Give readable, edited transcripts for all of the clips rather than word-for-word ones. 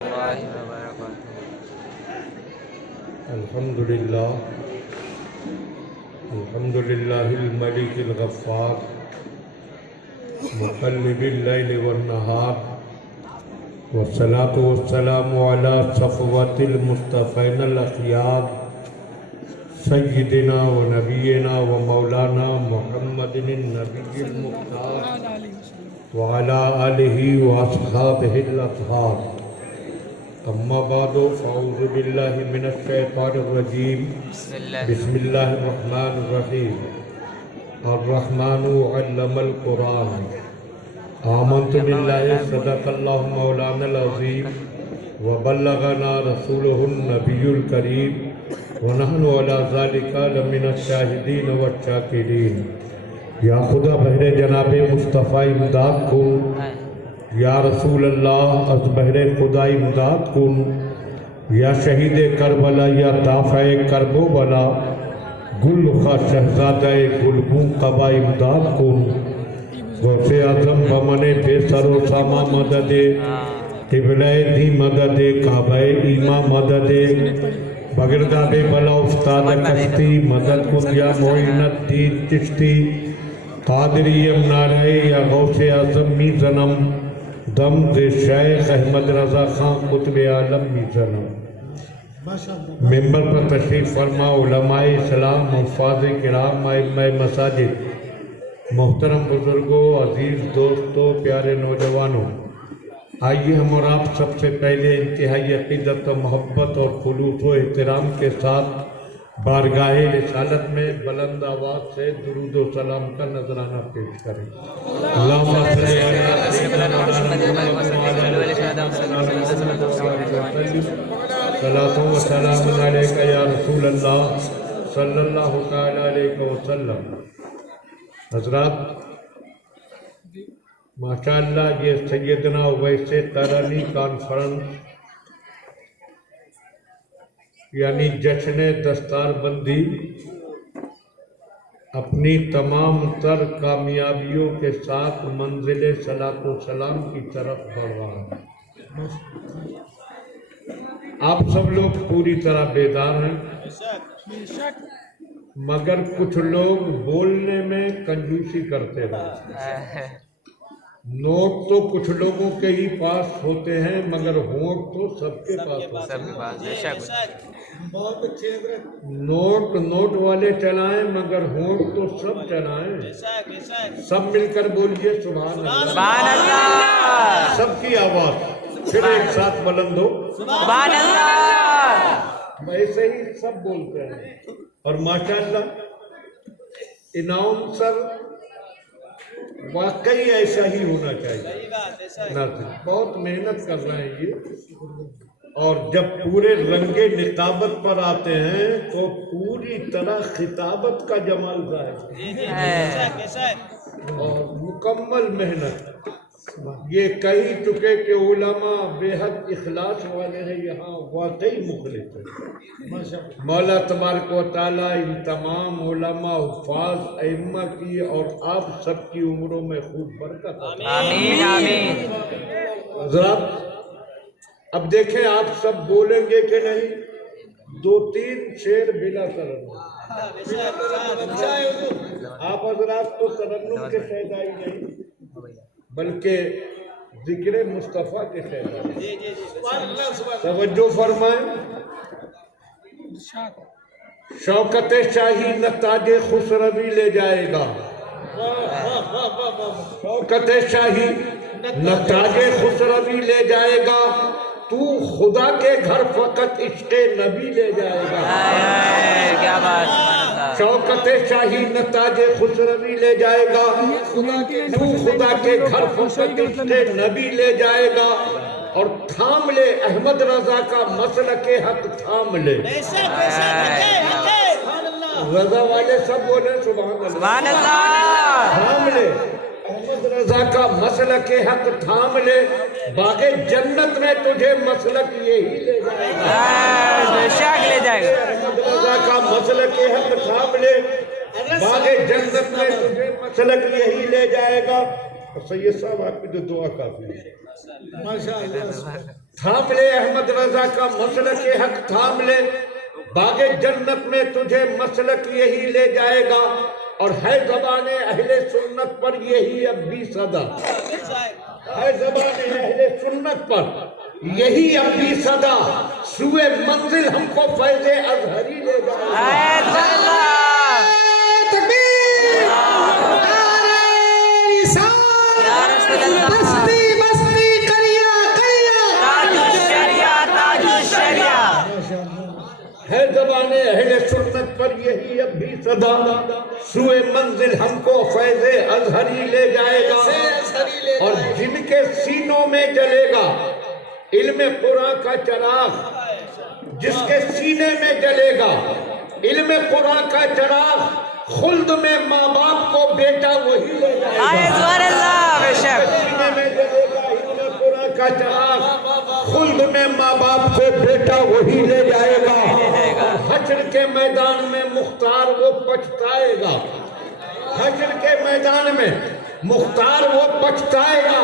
اللہ وبرکاتہ۔ الحمدللہ الملک الغفار مقلب اللیل والنہار والصلاة والسلام علی صفوة المصطفین الاخیار سیدنا و نبینا و مولانا محمد النبی المختار وعلی آلہ و اصحابہ الاطہار۔ اما بعد فاعوذ باللہ من الشیطان الرجیم بسم اللہ الرحمن الرحیم۔ الرحمن علم القرآن آمنت باللہ صدق اللہ مولانا العظیم وبلغنا رسولہ النبی الکریم ونحن علی ذالک لمن الشاہدین والشاکرین۔ یا خدا بہر جناب مصطفی امداد کن، یا رسول اللہ از بہر خدا امداد کن، یا شہید کربلا یا دافع کرب و بلا، گل خواہ شہزادہ گلبوں قبا امداد کن۔ غوث اعظم بمن بے سر و ساما مدد، قبلہ دی مدد، کعبہ ایما مدد، بگردہ بے بلا استاد کشتی مدد کن یا معین الدین چشتی، قادری امنارے یا غوث اعظم می زنم، دم دے شیخ احمد رضا خان قطب عالم می زنم۔ ممبر پر تشریف فرما علماء اسلام، حفاظ کرام، ائمہ مساجد، محترم بزرگوں، عزیز دوستوں، پیارے نوجوانوں، آئیے ہم اور آپ سب سے پہلے انتہائی عقیدت و محبت اور خلوص و احترام کے ساتھ بارگاہ رسالت میں بلند آواز سے درود و سلام کا نذرانہ پیش کریں۔ اللہم صلی علی صلاۃ و سلام علیک یا رسول اللہ صلی اللہ تعالی علیہ وسلم۔ حضرات، ماشاءاللہ یہ سیدنا اویس قرنی کانفرنس یعنی جشن دستار بندی اپنی تمام تر کامیابیوں کے ساتھ منزل صلاۃ و سلام کی طرف بڑھ رہا ہے۔ آپ سب لوگ پوری طرح بیدار ہیں، مگر کچھ لوگ بولنے میں کنجوسی کرتے ہیں۔ نوٹ تو کچھ لوگوں کے ہی پاس ہوتے ہیں مگر ہونٹ تو سب کے پاس ہوتے ہیں۔ نوٹ والے چلائیں مگر ہونٹ تو سب چلائیں۔ سب مل کر بولیے سبحان اللہ، سب کی آواز پھر ایک ساتھ بلند ہو سبحان اللہ۔ ایسے ہی سب بولتے ہیں اور ماشاءاللہ اناؤنسر واقعی ایسا ہی ہونا چاہیے۔ بہت محنت کر رہے ہیں یہ، اور جب پورے رنگے نقابت پر آتے ہیں تو پوری طرح خطابت کا جمال ظاہر ہے اور مکمل محنت۔ یہ کہی چکے کہ علماء بے حد اخلاص والے ہیں، یہاں واقعی مخلص ہیں۔ مولا تبارک و تعالیٰ ان تمام علماء، حفاظ، ائمہ کی اور آپ سب کی عمروں میں خوب برکت عطا۔ آمین آمین۔ حضرات، اب دیکھیں آپ سب بولیں گے کہ نہیں؟ دو تین شعر بلا ترنم۔ آپ حضرات تو ترنم کے شہدائی نہیں بلکہ ذکر مصطفیٰ کے شہدائی۔ توجہ فرمائیں۔ شوکت شاہی نہ تاج خسروی لے جائے گا، شوکت شاہی نہ تاج خسروی لے جائے گا، تو خدا کے گھر فقط عشق نبی لے جائے گا۔ کیا بات! شوکت شاہی نہ تاج خسروی لے جائے گا، تو خدا کے گھر فقط عشق نبی لے جائے گا۔ اور تھام لے احمد رضا کا مسلک حق، تھام لے۔ رضا والے سب بولے سبحان اللہ۔ تھام لے احمد رضا کا مسلک حق، تھام لے، باغ جنت میں تجھے مسلک یہی لے جائے گا۔ بے شک لے جائے گا۔ احمد رضا کا مسلک حق تھام لے، باغ جنت میں تجھے مسلک یہی لے جائے گا۔ سید صاحب آپ کی تو دعا کافی ہے. تھام لے احمد رضا کا مسلک حق تھام لے, باغ جنت میں تجھے مسلک یہی لے جائے گا, اور ہے زبان اہل سنت پر یہی اب بھی صدا, ہے زبان اہل سنت پر یہی اب بھی صدا, سوئے منزل ہم کو فیض ازہری لے جائے گا. ہے زبان اہل سنت پر یہی اب بھی صدا, سوئے منزل ہم کو فیض ازہری لے جائے گا, اور جن کے سینوں میں جلے گا علم قرآن کا چراغ, جس کے سینے میں جلے گا علم قرآن کا چراغ, خلد میں ماں باپ کو بیٹا وہی لے جائے گا. سینے میں جلے گا علم قرآن کا چراغ, خلد میں ماں باپ کو بیٹا وہی لے جائے گا. حشر کے میدان میں مختار وہ پچھتائے گا, حشر کے میدان میں مختار وہ پچھتائے گا,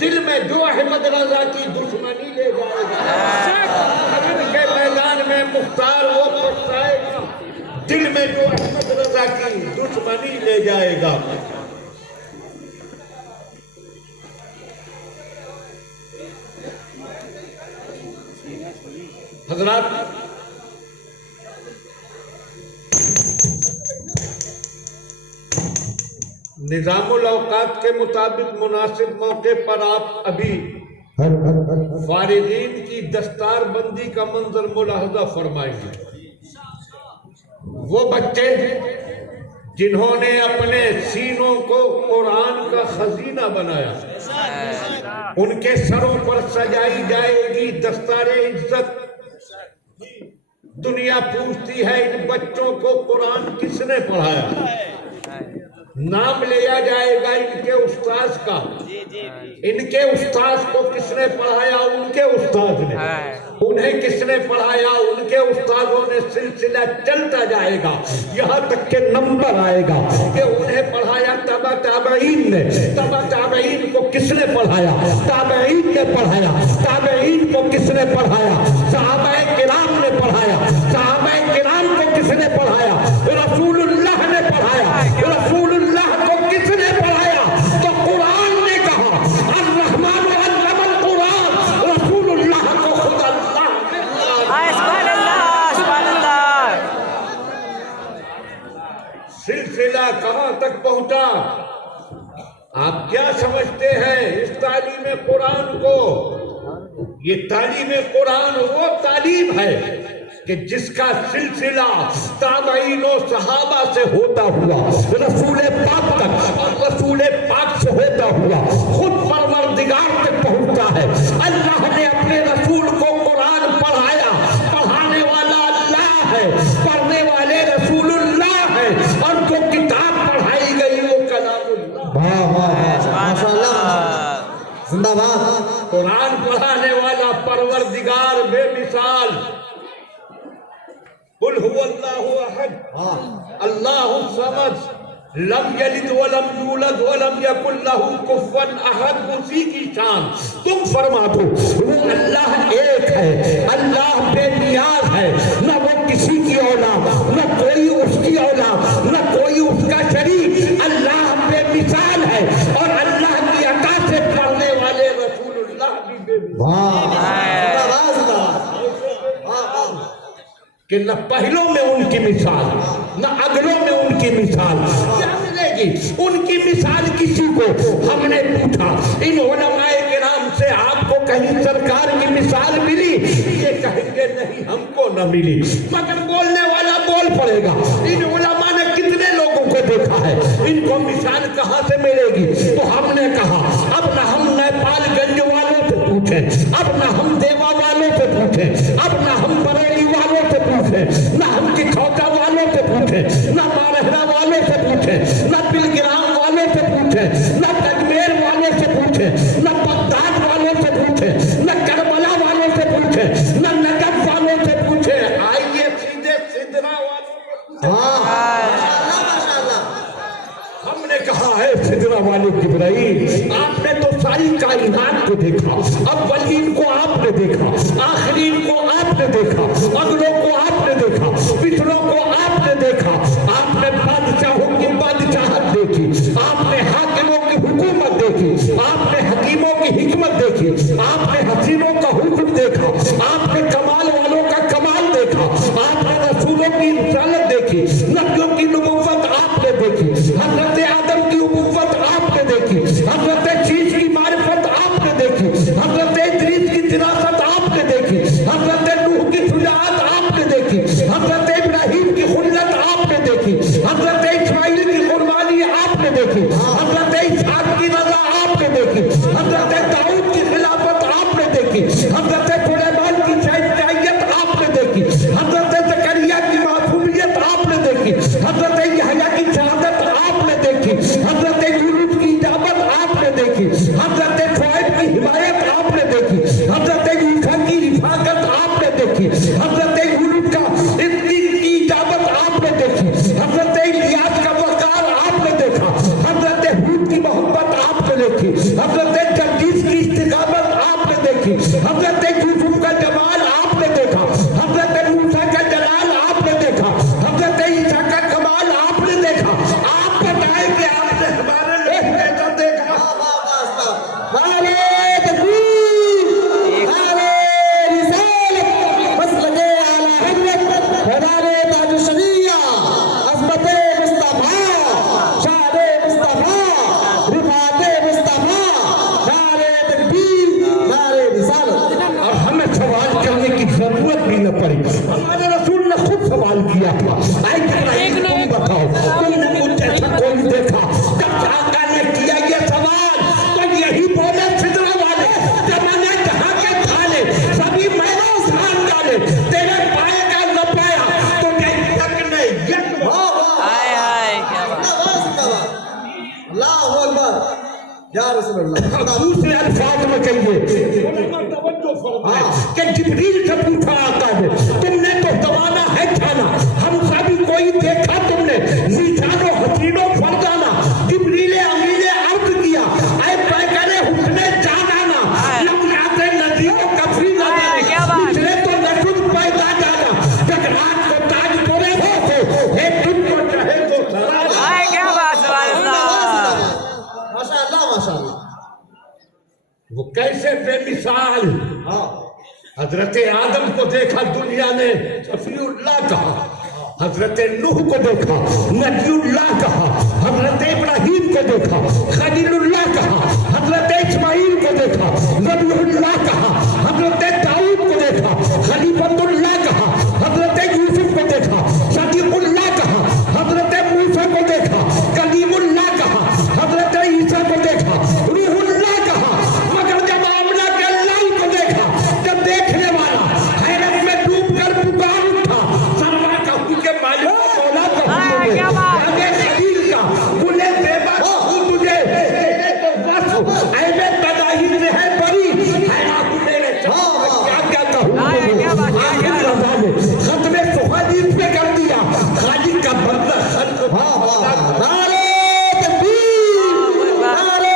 دل میں جو احمد رضا کی دشمنی لے جائے گا. حشر کے میدان میں مختار وہ پچھتائے گا, دل میں جو احمد رضا کی دشمنی لے جائے گا. حضرات, نظام الاوقات کے مطابق مناسب موقع پر آپ ابھی فارغین کی دستار بندی کا منظر ملاحظہ فرمائیں گے. وہ بچے جنہوں نے اپنے سینوں کو قرآن کا خزینہ بنایا, ان کے سروں پر سجائی جائے گی دستار عزت. دنیا پوچھتی ہے ان بچوں کو قرآن کس نے پڑھایا, نام لیا جائے گا ان کے استاذ کا, ان کے استاذ کو کس نے پڑھایا, ان کے استاذ نے. انہیں کس نے پڑھایا, ان کے استاذوں نے. سلسلہ چلتا جائے گا یہاں تک کہ نمبر آئے گا کہ انہیں پڑھایا تبع تابعین نے. تبع تابعین کو کس نے پڑھایا, تابعین نے پڑھایا. تابعین کو کس نے پڑھایا, صحابہ کرام نے پڑھایا. صحابہ کرام کو کس نے پڑھایا, رسول اللہ نے پڑھایا. رسول اللہ کو کس نے پڑھایا, تو قرآن نے کہا الرحمن علم القرآن, رسول اللہ کو خود اللہ نے. سلسلہ کہاں تک پہنچا, آپ کیا سمجھتے ہیں اس تعلیم قرآن کو؟ یہ تعلیم قرآن وہ تعلیم ہے کہ جس کا سلسلہ تابعین و صحابہ سے ہوتا ہوا رسول پاک تک, اور رسول پاک سے ہوتا ہوا خود پروردگار تک پہنچتا ہے. اللہ نے اپنے رسول کو قرآن پڑھایا, پڑھانے والا اللہ ہے, پڑھنے والے رسول اللہ ہے, اور جو کتاب پڑھائی گئی وہ کلام اللہ. زندہ باد. قرآن پڑھانے والا پروردگار بے مثال. قل هو اللہ احد اللہ الصمد لم یلد ولم یولد ولم یکن له کفوا احد. اسی کی شان. تم فرما دو وہ اللہ ایک ہے, اللہ بے نیاز ہے, نہ وہ کسی کی اولاد, نہ کوئی اس کی اولاد, نہ کوئی اس کا شریک. اللہ بے مثال ہے, اور اللہ کی عطا سے پڑھنے والے رسول اللہ بھی بے کہ نہ پہلوں میں ان کی مثال, نہ اگلوں میں ان کی مثال. کیا ملے گی ان کی مثال کسی کو؟ ہم نے پوچھا ان علماء کرام سے آپ کو کہیں سرکار کی مثال ملی؟ یہ کہیں گے نہیں ہم کو نہ ملی. مگر بولنے والا بول پڑے گا ان علماء نے کتنے لوگوں کو دیکھا ہے, ان کو مثال کہاں سے ملے گی؟ تو ہم نے کہا اب نہ ہم نیپال گنج والوں سے پوچھیں, اب نہ ہم دیوا والوں سے پوچھیں, اب نہ ہم بریلی والوں سے پوچھیں, نہ ہم کٹھوکا والوں سے پوچھیں, نہ مارہرا والوں سے پوچھیں, نہ بلگرام والوں سے پوچھیں, نہ تجمیر والوں سے پوچھیں, نہ بغداد والوں سے پوچھیں, نہ کربلا والوں سے پوچھیں, نہ نجف والوں سے پوچھیں. آئیے سیدھے سدرا والوں. ہم نے کہا ہے سدرا والے جبرائیل, دیکھا, اولین کو آپ نے دیکھا, آخرین کو آپ نے دیکھا, اگلوں کو آپ نے دیکھا, پچھلوں کو آپ نے دیکھا. آپ نے بادشاہوں کی بادشاہت دیکھی, آپ نے حاکموں کی حکومت دیکھی, آپ نے حکیموں کی حکمت دیکھی, آپ نے حسینوں کا حکم دیکھا, آپ نے کمال والوں کا کمال دیکھا, آپ نے رسولوں کی رسالت دیکھی, نبیوں کی نبوت آپ نے دیکھی, حضرت آدم کی نبوت آپ نے دیکھی, حضرت شیش کی معرفت آپ نے دیکھی, حضرت ادریس کی دراست آپ نے دیکھی, حضرت نوح کی شجاعت آپ نے دیکھی, حضرت ابراہیم کی خلت آپ نے دیکھی, حضرت اسماعیل کی قربانی آپ نے دیکھی, حضرت اسحاق کی رضا آپ نے دیکھی, حضرت داؤد کی خلافت آپ نے دیکھی, حضرت سلیمان کی شہنشاہیت آپ نے دیکھی, حضرت زکریا کی معصومیت آپ نے دیکھی, حضرت یحییٰ کی شہادت آپ نے دیکھی, حضرت یونس کی اجابت آپ نے دیکھی, حضرت شعیب کی حمایت آپ نے دیکھی, حضرت عیسیٰ کی رفاقت آپ نے دیکھی, حضرت یونس کا کی اجابت آپ نے دیکھی, حضرت الیاس کا وقار آپ نے دیکھا, حضرت ہود کی محبت آپ نے دیکھی, حضرت جرجیس کی استقامت آپ نے دیکھی, حضرت یوسف کا جمال آپ نے دیکھا, حضرت موسیٰ کا جلال آپ نے دیکھا, حضرت عیسیٰ کا کمال آپ نے دیکھا. آپ بتائیں کہ آپ نے ہمارے لیے کیسا دیکھا؟ نعرہ تکبیر, نعرہ رسالت, مسلک اعلیٰ حضرت جناب تاج الشریعہ عظمت مصطفیٰ, شان مصطفیٰ, رفعت مصطفیٰ, نعرہ تکبیر, نعرہ رسالت. اور ہمیں سوال کرنے کی ضرورت بھی نہ پڑی, ہمارے رسول نے خود سوال کیا تھا. تم بتاؤ, تم نے مجھ جیسا کوئی دیکھا؟ جب آقا نے کیا یہ سوال تو یہی بولے فطرہ والے, زمانے جہاں کے تھالے سبھی میرے سان ڈالے, تیرے پائے کا نہ پایا تو یک نے یک. ہائے ہائے کیا بات. اللہ اکبر یا رسول اللہ. دوسرے الفاظ میں کہیے توجہ فرمائے کہ جبریل سے پوچھا آقا نے, تم نے تو دوانا ہے کھانا, ہم سبھی کوئی دیکھا تم نے ذیشان و حسین و فرزانہ. جبریل امین عرض کیا, اے پیکر حسن جانانا, لمحات نظیر و کفری نظر, پچھلے تو نشد پیدا جانا, جگرات کو تاج پورے ہو, اے تم کو چاہے تو سلام. ہائے کیا بات. سبحان اللہ. ماشاء اللہ ماشاء اللہ. وہ کیسے بے مثال. حضرت آدم کو دیکھا دنیا نے صفی اللہ کہا, حضرت نوح کو دیکھا نبی اللہ کہا, حضرت ابراہیم کو دیکھا خلیل اللہ کہا, حضرت اسماعیل کو دیکھا نبی اللہ کہا, حضرت داؤد کو دیکھا خلیفۃ اللہ کہا, حضرت یوسف کو دیکھا صدیق اللہ کہا, حضرت موسیٰ کو دیکھا کلیم اللہ کہا, حضرت عیسیٰ کو دیکھا روح اللہ کہا. مگر جب آمنہ کے اللہ کو دیکھا, جب دیکھنے والا حیرت میں ڈوب کر پکار اٹھا, سرما کہوں کہ مالک مولا کہوں کیا بات. آگے خلیل کا بولے بے بس ہوں تجھے, تیرے تو بس ایبے تداہی سے ہے بری, حیران ہوں میرے کیا کیا کہوں. آخر رضا نے ختم سہادیت پہ کر دیا, خالق کا بندہ خلق. نعرہ تکبیر, نعرہ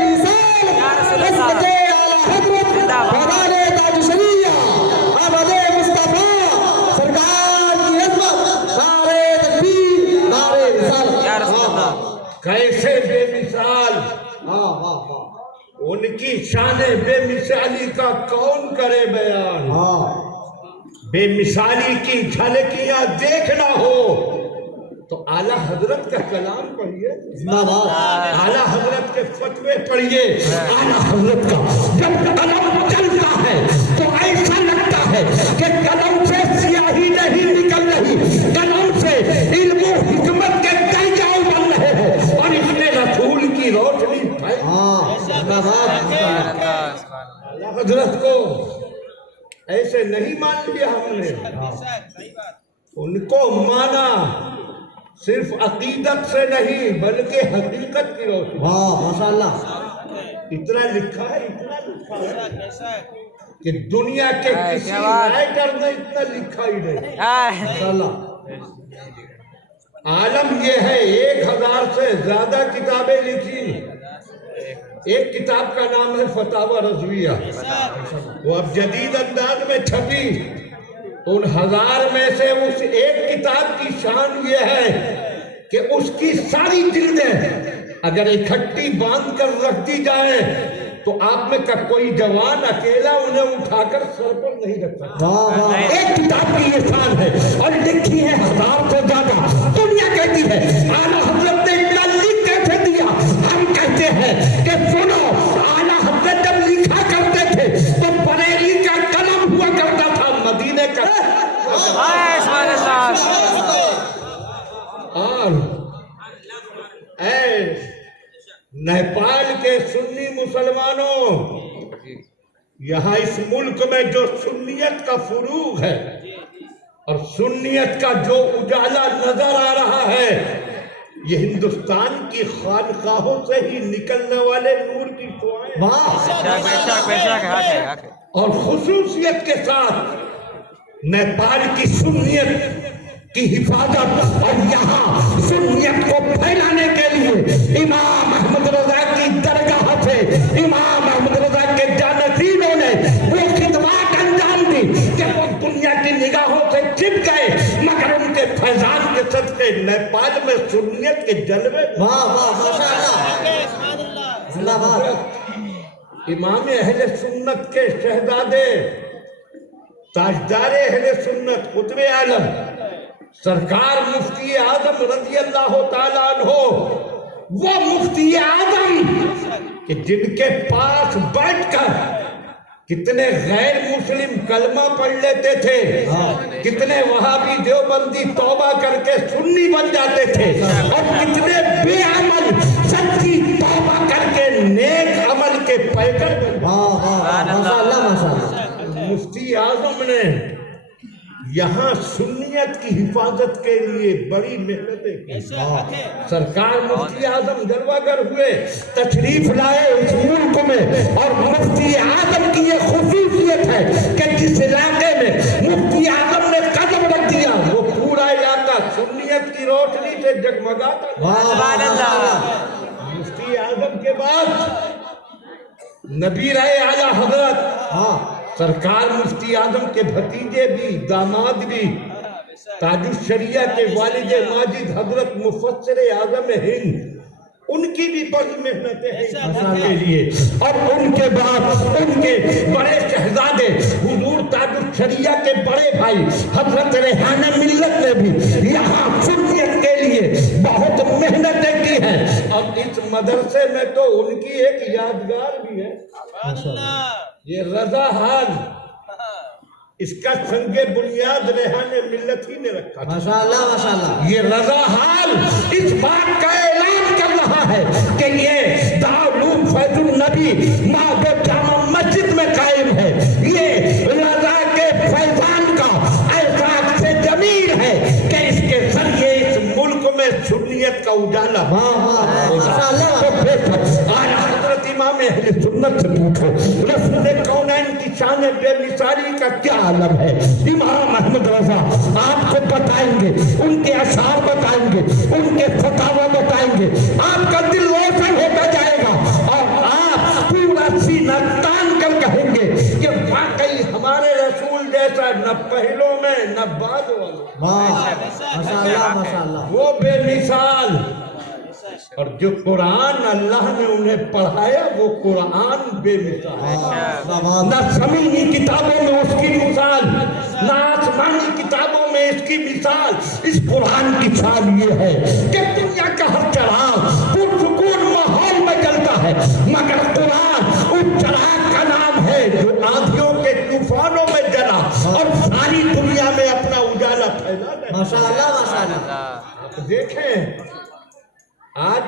رسالت, مسلک اعلیٰ حضرت جناب تاج الشریعہ احمد مصطفیٰ سرکار کی عظمت. نعرہ تکبیر, نعرہ رسالت. یا رسول اللہ. کیسے بے مثال. ان کی شان بے مثالی کا کون کرے بیان. بے مثالی کی جھلکیاں دیکھنا ہو تو اعلیٰ حضرت کا کلام پڑھیے, اعلیٰ حضرت کے فتوے پڑھیے. اعلیٰ حضرت کا جب قلم چلتا ہے تو ایسا لگتا ہے کہ قلم سے سیاہی نہیں نکل رہی, قلم سے علم و حکمت کے دریا ابل رہے ہیں, اور اس نے رسول کی روشنی پھیلائی. اعلیٰ حضرت کو ایسے نہیں مان لیا ہم نے, ان کو مانا صرف عقیدت سے نہیں بلکہ حقیقت کی روشنی. ماشاء اللہ. اتنا لکھا ہے کہ دنیا کے کسی رائٹر نے اتنا لکھا ہی نہیں. ماشاء اللہ. عالم یہ ہے 1000 سے زیادہ کتابیں لکھی, ایک کتاب کا نام ہے فتاوی رضویہ، وہ اب جدید انداز میں چھپی، ان 1000 میں سے اس ایک کتاب کی شان یہ ہے کہ اس کی ساری جلدیں اگر اکٹھی باندھ کر رکھ دی جائیں تو آپ میں کا کوئی جوان اکیلا انہیں اٹھا کر سر پر نہیں رکھ سکتا۔ ایک کتاب کی یہ شان ہے اور لکھی ہے 1000 سے زیادہ۔ دنیا کہتی ہے اعلیٰ حضرت نے اتنا لکھ کیسے دیا؟ ہم کہتے ہیں کہ سنو، اعلیٰ حضرت جب لکھا کرتے تھے تو بریلی کا قلم ہوا کرتا تھا، مدینے کا سبحان اللہ۔ اور اے نیپال کے سنی مسلمانوں، یہاں اس ملک میں جو سنیت کا فروغ ہے اور سنیت کا جو اجالا نظر آ رہا ہے، یہ ہندوستان کی خانقاہوں سے ہی نکلنے والے نور کی شعاعیں بے شک بے شک، حق ہے حق ہے۔ اور خصوصیت کے ساتھ نیپال کی سنیت کی حفاظت اور یہاں سنیت کو پھیلانے کے لیے امام احمد رضا کی درگاہ سے امام احمد رضا کے جانشینوں نے وہ خدمات انجام دی کہ وہ دنیا کی نگاہوں سے چھپ گئے، مگر ان کے فیضان کے صدقے نیپال میں سنیت کے جلوے امام اہل سنت کے شہزادے، تاجدار اہل سنت، قطب عالم سرکار مفتی اعظم رضی اللہ تعالیٰ عنہ، وہ مفتی اعظم کہ جن کے پاس بیٹھ کر کتنے غیر مسلم کلمہ پڑھ لیتے تھے، کتنے وہابی دیوبندی توبہ کر کے سنی بن جاتے تھے، اور کتنے بے عمل سچی توبہ کر کے نیک عمل کے پیکر بن گئے۔ مفتی اعظم نے یہاں سنیت کی حفاظت کے لیے بڑی محنتیں کی۔ سرکار مفتی اعظم جلوہ گر ہوئے، تشریف لائے اس ملک میں، اور مفتی اعظم کی یہ خصوصیت ہے کہ جس علاقے میں مفتی اعظم نے قدم رکھ دیا وہ پورا علاقہ سنیت کی روشنی سے جگمگاتا۔ سبحان اللہ۔ مفتی اعظم کے بعد نبی رہے اعلیٰ حضرت سرکار مفتی اعظم کے بھتیجے بھی، داماد بھی، تاج الشریعہ کے والد ماجد حضرت مفسر اعظم ہند، ان کی بھی بڑی محنتیں ہیں کے لیے، اور ان کے بعد ان کے بڑے شہزادے حضور تاج الشریعہ کے بڑے بھائی حضرت ریحان ملت نے بھی یہاں سنیت کے لیے بہت محنتیں کی ہیں، اور اس مدرسے میں تو ان کی ایک یادگار بھی ہے۔ یہ رضا حال، اس کا سنگ بنیاد ریحان ملت ہی نے رکھا تھا۔ ماشاءاللہ۔ یہ رضا حال اس بات کا اعلان کر رہا ہے کہ یہ دارالعلوم فیض النبی ماں جامع مسجد میں قائم ہے، یہ رضا کے فیضان کا احساس سے جمیل ہے کہ اس کے ذریعے اس ملک میں سنیت کا اجالا۔ حضرت امام اہل سنت سے پوچھو رسول کونین کی شان بے مثالی کا کیا عالم ہے؟ امام احمد رضا آپ کو بتائیں گے، ان کے اشعار بتائیں گے، ان کے فتاوی بتائیں گے، آپ کا دل روشن ہوتا جائے گا، اور آپ پورا سینہ تان کر کہیں گے کہ واقعی ہمارے رسول جیسا نہ پہلوں میں نہ بعد والوں، وہ بے مثال۔ اور جو قرآن اللہ نے انہیں پڑھایا وہ قرآن بے مثال ہے، نہ زمینی کتابوں میں اس کی مثال، نہ آسمانی کتابوں میں اس کی مثال۔ اس قرآن کی شان یہ ہے کہ دنیا کا ہر چراغ پرسکون ماحول میں جلتا ہے، مگر قرآن اس چراغ کا نام ہے جو آندھیوں کے طوفانوں میں جلا اور ساری دنیا میں اپنا اجالا پھیلا دے۔ ماشاءاللہ ماشاءاللہ۔ آپ دیکھیں آج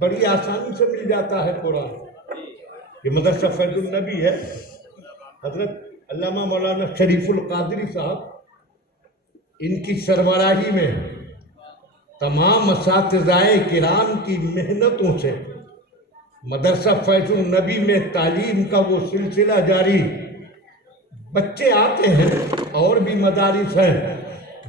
بڑی آسانی سے مل جاتا ہے قرآن۔ یہ مدرسہ فیض النبی ہے، حضرت علامہ مولانا شریف القادری صاحب، ان کی سربراہی میں تمام اساتذہ کرام کی محنتوں سے مدرسہ فیض النبی میں تعلیم کا وہ سلسلہ جاری۔ بچے آتے ہیں، اور بھی مدارس ہیں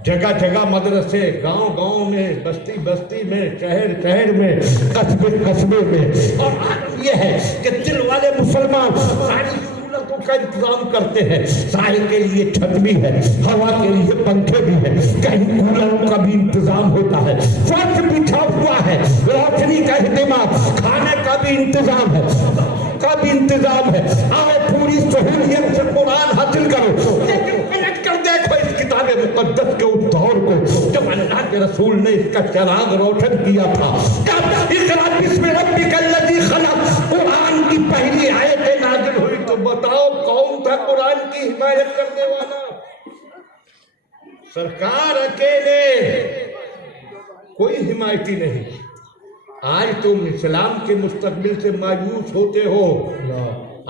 جگہ جگہ مدرسے، گاؤں گاؤں میں، بستی بستی میں، شہر شہر میں، قصبے قصبے میں. اور عالم یہ ہے کہ دل والے مسلمان ساری سہولتوں کا انتظام کرتے ہیں. سائے کے لیے چھت بھی ہے، ہوا کے لیے پنکھے بھی ہیں، کہیں کولروں کا بھی انتظام ہوتا ہے، فرش بچھا ہوا ہے، روشنی کا اہتمام، کھانے کا بھی انتظام ہے، کا بھی انتظام ہے. آؤ پوری سہولیت سے قرآن حاصل کرو. لیکن پلٹ کر دیکھو اس کتاب مقدس کے اس دور کو جب اللہ کے رسول نے اس کا چراغ روشن کیا تھا. جب اقرا بسم ربک الذی خلق قرآن کی پہلی آیت نازل ہوئی تو بتاؤ کون تھا قرآن کی حمایت کرنے والا؟ سرکار اکیلے، کوئی حمایتی نہیں. آج تم اسلام کے مستقبل سے مایوس ہوتے ہو.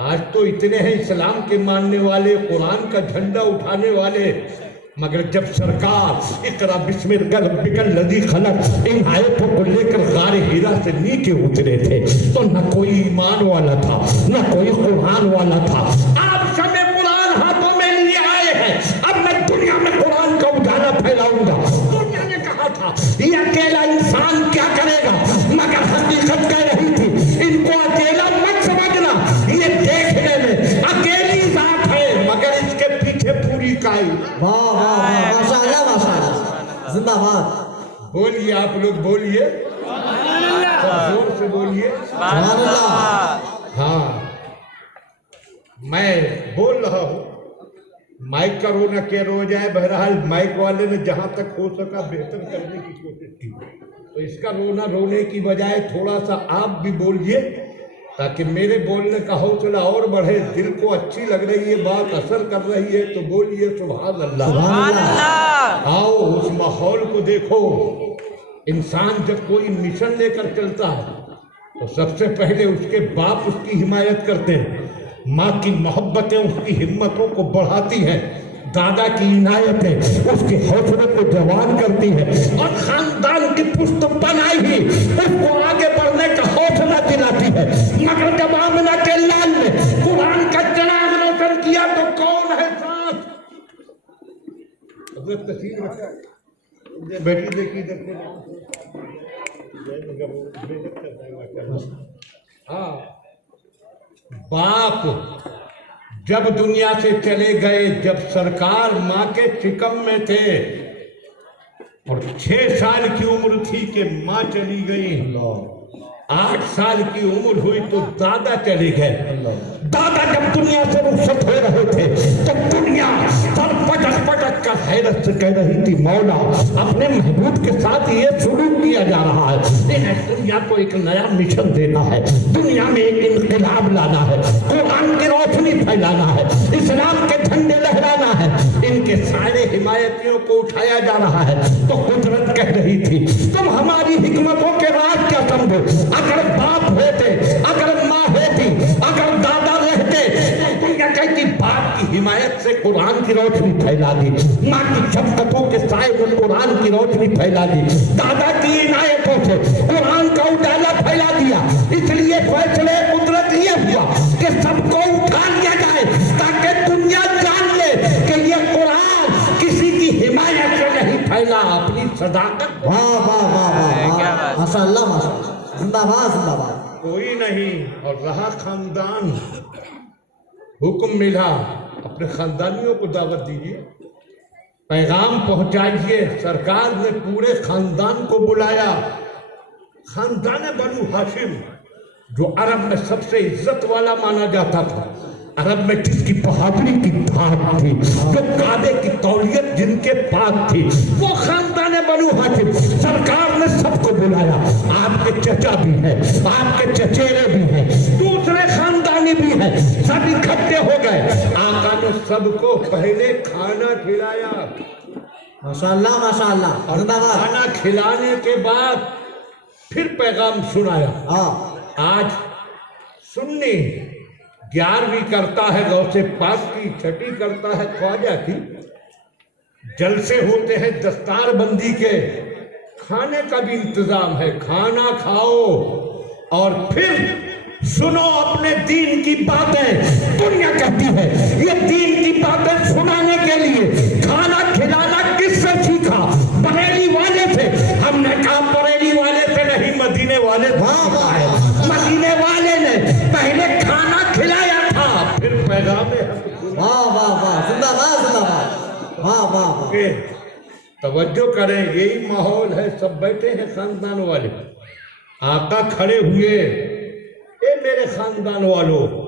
آج تو اتنے ہیں اسلام کے ماننے والے، قرآن کا جھنڈا اٹھانے والے، مگر جب سرکار اقرا بسم ربک الذی خلق ان آیتوں کو لے کر غار حرا سے نیچے اترے تھے تو نہ کوئی ایمان والا تھا، نہ کوئی قرآن والا تھا. آپ سب قرآن ہاتھوں میں لیے آئے ہیں، اب میں دنیا میں قرآن کا اجالا پھیلاؤں گا. دنیا نے کہا تھا یہ اکیلا انسان کیا کرے گا، مگر حقیقت کہہ رہی تھی ان کو اکیلا مت سمجھنا، یہ دیکھنے میں اکیلی ذات ہے مگر اس کے پیچھے پوری کائنات. واہ واہ واہ، ماشاء اللہ ماشاء اللہ، زندہ باد. بولیے آپ لوگ، بولیے زور سے بولیے سبحان اللہ. ہاں میں بول رہا ہوں. مائک کا رونا کیا رو جائے، بہرحال مائک والے نے جہاں تک ہو سکا بہتر کرنے کی کوشش کی، تو اس کا رونا رونے کی بجائے تھوڑا سا آپ بھی بولیے تاکہ میرے بولنے کا حوصلہ اور بڑھے. دل کو اچھی لگ رہی ہے، بات اثر کر رہی ہے تو بولیے سبحان اللہ. سبحان اللہ. آؤ اس ماحول کو دیکھو. انسان جب کوئی مشن لے کر چلتا ہے تو سب سے پہلے اس کے باپ اس کی حمایت کرتے ہیں، ماں کی محبتیں اس کی ہمتوں کو بڑھاتی ہیں، دادا کی عنایتیں اس کے حوصلے کو جوان کرتی ہے، اور خاندان کی پشت پناہی ہی اس کو آگے بڑھنے کا حوصلہ دلاتی ہے. مگر جب آمنہ کے لال نے قرآن کا چراغ روشن کیا تو کون ہے ساتھ؟ حضرت تشریف رکھا بیٹی دیکھی دیکھتے. ہاں باپ جب دنیا سے چلے گئے، جب سرکار ماں کے شکم میں تھے اور 6 سال کی عمر تھی کہ ماں چلی گئی، 8 سال کی عمر ہوئی تو دادا چلے گئے. دادا جب دنیا سے رخصت ہو رہے تھے تو دنیا سر پٹک پٹک کر حیرت سے کہہ رہی تھی مولا اپنے محبوب کے ساتھ یہ سلوک کیا جا رہا ہے. انہیں دنیا کو ایک نیا مشن دینا ہے، دنیا میں ایک انقلاب لانا ہے، قرآن کی روشنی پھیلانا ہے، اسلام کے جھنڈے لہرانا ہے. ان کے سارے حمایتیوں کو اٹھایا جا رہا ہے تو قدرت کہہ رہی تھی تم ہماری حکمتوں کے راز کیا سمجھو. اگر باپ ہوتے، اگر ماں ہوتی، اگر دادا رہتے، دنیا کہتی باپ کی حمایت سے قرآن کی روشنی پھیلا دی، ماں کی شفقتوں کے سائے میں قرآن کی روشنی پھیلا دی، دادا کی عنایتوں سے قرآن کا اجالا پھیلا دیا. اس لیے فیصلے قدرت یہ ہوا کہ سب کو اٹھا لیا جائے تاکہ دنیا جان لے کہ یہ قرآن کسی کی حمایت سے نہیں پھیلا، اپنی صداقت. واہ واہ واہ واہ، ماشاء اللہ ماشاء اللہ، زندہ باد زندہ باد. کوئی نہیں. اور رہا خاندان، حکم ملا اپنے خاندانیوں کو دعوت دیجیے، پیغام پہنچائیے. سرکار نے پورے خاندان کو بلایا. خاندان بنو ہاشم جو عرب میں سب سے عزت والا مانا جاتا تھا، عرب میں جس کی بہادری کی دھاک تھی، جو کعبے کی تولیت جن کے پاس تھی، وہ خاندان بنو ہاشم. سرکار نے سب کو بلایا. آپ کے چچا بھی ہیں، آپ کے چچیرے بھی ہیں، دوسرے خاندانی بھی ہیں، سب اکٹھے ہو گئے. آقا نے سب کو پہلے کھانا کھلایا. ماشاء اللہ ماشاء اللہ، اور زندہ باد. کھانا کھلانے کے بعد پھر پیغام سنایا. آج سنی 11ویں کرتا ہے غوث پاک کی، چھٹی کرتا ہے خواجہ کی. جلسے ہوتے ہیں دستار بندی کے، کھانے کا بھی انتظام ہے، کھانا کھاؤ اور پھر سنو اپنے دین کی باتیں. دنیا کہتی ہے یہ دین کی باتیں سنانے کے لیے کھانا کھلانا کس سے سیکھا؟ واہ واہ واہ کہ توجہ کریں، یہی ماحول ہے، سب بیٹھے ہیں خاندان والے، آقا کھڑے ہوئے، اے میرے خاندان والوں،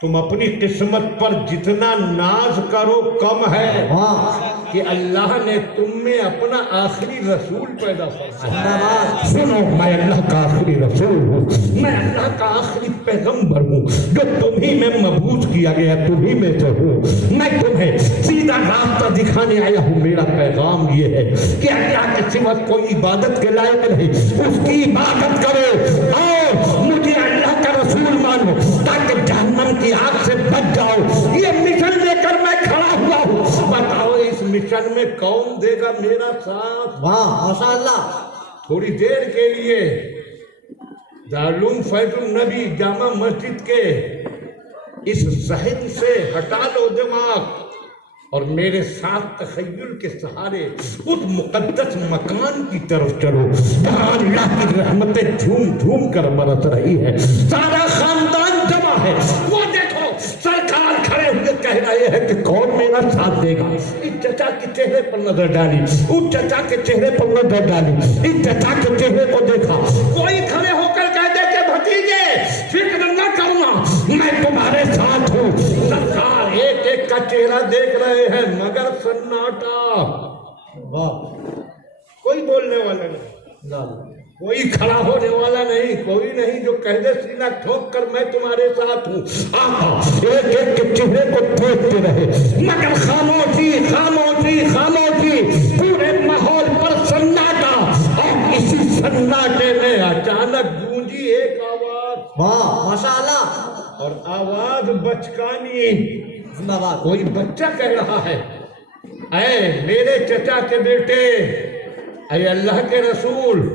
تم اپنی قسمت پر جتنا ناز کرو کم ہے واہ کہ اللہ نے تم میں اپنا آخری رسول پیدا فرمایا۔ سنو، میں اللہ کا آخری رسول ہوں، میں اللہ کا آخری پیغمبر ہوں، جو تمہیں میں مبعوث کیا گیا، تمہیں میں سے ہوں، میں تمہیں سیدھا راستہ دکھانے آیا ہوں۔ میرا پیغام یہ ہے کہ اللہ کے سوا کوئی عبادت کے لائق نہیں، اس کی عبادت کرو اور مجھے اللہ کا رسول مانو تاکہ جہنم کی آگ سے بچ جاؤ۔ یہ مشن لے کر میں کھڑا ہوا ہوں، بتاؤ اس مشن میں کون دے گا میرا ساتھ؟ واہ ماشاء اللہ تھوڑی دیر کے لیے دارالعلوم فیض النبی جامع مسجد کے اس ذہن سے ہٹا لو دماغ اور میرے ساتھ تخیل کے سہارے اس مقدس مکان کی طرف چلو جہاں اللہ کی رحمتیں جھوم جھوم کر برس رہی ہے، سارا خاندان جمع ہے۔ وہ دیکھو سرکار کھڑے ہوئے کہہ رہے ہیں کہ کون میرا ساتھ دے گا۔ اس چچا کے چہرے پر نظر ڈالی، اس چچا کے چہرے پر نظر ڈالی، اس چچا کے چہرے کو دیکھا، کوئی کھڑے ہو کر کہہ دے کہ بھتیجے فکر نہ کرنا، میں تمہارے ساتھ ہوں۔ سرکار ایک ایک کا چہرہ دیکھ رہے ہیں مگر سناٹا، واہ کوئی بولنے والا نہیں، کوئی کھڑا ہونے والا نہیں، کوئی نہیں جو کہہ دے سینہ ٹھوک کر میں تمہارے ساتھ ہوں۔ آقا ایک ایک کے چہرے کو دیکھتے رہے مگر خاموشی خاموشی خاموشی، پورے ماحول پر سناٹا، اور اسی سناٹے میں اچانک گونجی ایک آواز، واہ ماشاء اللہ اور آواز بچکانی، زندہ باد کوئی بچہ کہہ رہا ہے، اے میرے چچا کے بیٹے، اے اللہ کے رسول،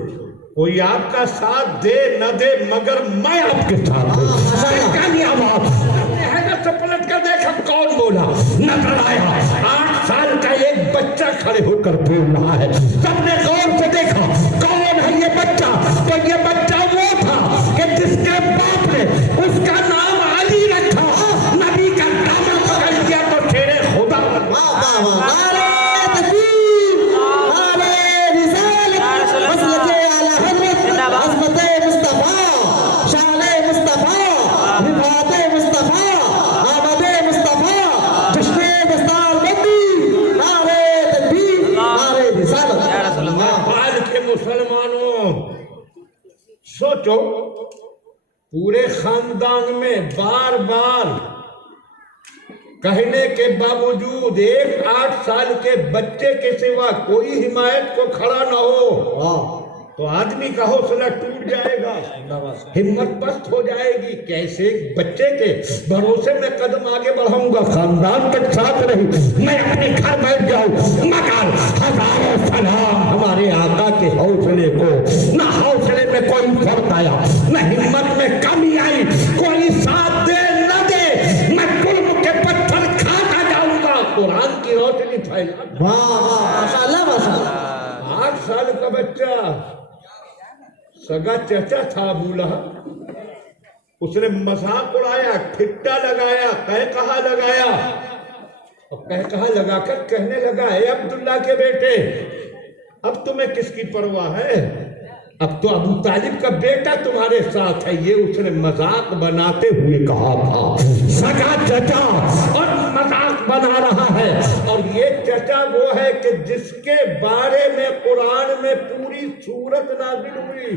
کوئی آپ کا ساتھ دے نہ دے مگر میں آپ کے ساتھ ہوں۔ بچکانی آواز، حیرت سے پلٹ کر دیکھا کون بولا، نظر آیا 8 سال کا ایک بچہ کھڑے ہو کر بول رہا ہے۔ سب نے غور سے دیکھا کون ہے یہ بچہ، تو یہ بچہ وہ تھا کہ جس کے باپ نے اس کا نام علی رکھا، نبی کا دامن پکڑ لیا تو شیر خدا بن گیا۔ واہ واہ واہ نعرہ تکبیر نعرہ رسالت مسلک اعلی حضرت عظمت مصطفیٰ شان مصطفیٰ رفعت مصطفیٰ آمد مصطفیٰ جشن دستار بندی، نعرہ تکبیر نعرہ رسالت۔ آج کے مسلمانوں سوچو، پورے خاندان میں بار بار کہنے کے باوجود ایک 8 سال کے بچے کے سوا کوئی حمایت کو کھڑا نہ ہو واہ تو آدمی کا حوصلہ ٹوٹ جائے گا، ہمت پست ہو جائے گی۔ کیسے ایک بچے کے بھروسے میں قدم آگے بڑھاؤں گا، خاندان کے ساتھ رہی میں اپنے گھر بیٹھ جاؤں، مگر ہزاروں سلام ہمارے آقا کے حوصلے کو، نہ حوصلے میں کوئی فرق آیا، نہ ہمت میں کمی آئی، کوئی ساتھ دے نہ دے، میں قلب کے پتھر کھاتا جاؤں گا، قرآن کی روشنی پھیلا۔ واہ واہ ماشاء اللہ ماشاء اللہ 8 سال کا بچہ، سگا چچا تھا ابو لہب، اس نے مذاق اڑایا، ٹھٹا لگایا، قہقہا لگایا، اور قہقہا لگا کر کہنے لگا، اے عبداللہ کے بیٹے، اب تمہیں کس کی پرواہ ہے؟ اب تو ابو طالب کا بیٹا تمہارے ساتھ ہے۔ یہ اس نے مذاق بناتے ہوئے کہا تھا، سگا چچا اور مذاق بنا رہا ہے۔ اور یہ چچا وہ ہے کہ جس کے بارے میں قرآن میں پوری سورت نازل ہوئی۔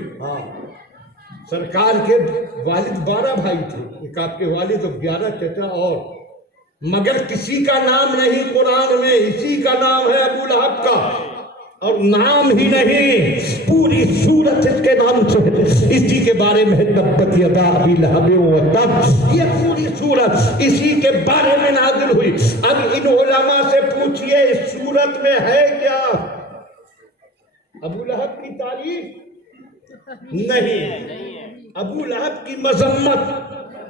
سرکار کے والد 12 بھائی تھے، ایک آپ کے والد اور 11 چچا، اور مگر کسی کا نام نہیں قرآن میں، اسی کا نام ہے ابو لہب کا، اور نام ہی نہیں پوری سورت اس کے نام سے، اسی کے بارے میں تبت یدا ابی لہب وتب، یہ پوری سورت اسی کے بارے میں نازل ہوئی۔ اب ان علماء سے پوچھئے اس سورت میں ہے کیا؟ ابو لہب کی تعریف نہیں، ابو لہب کی مذمت،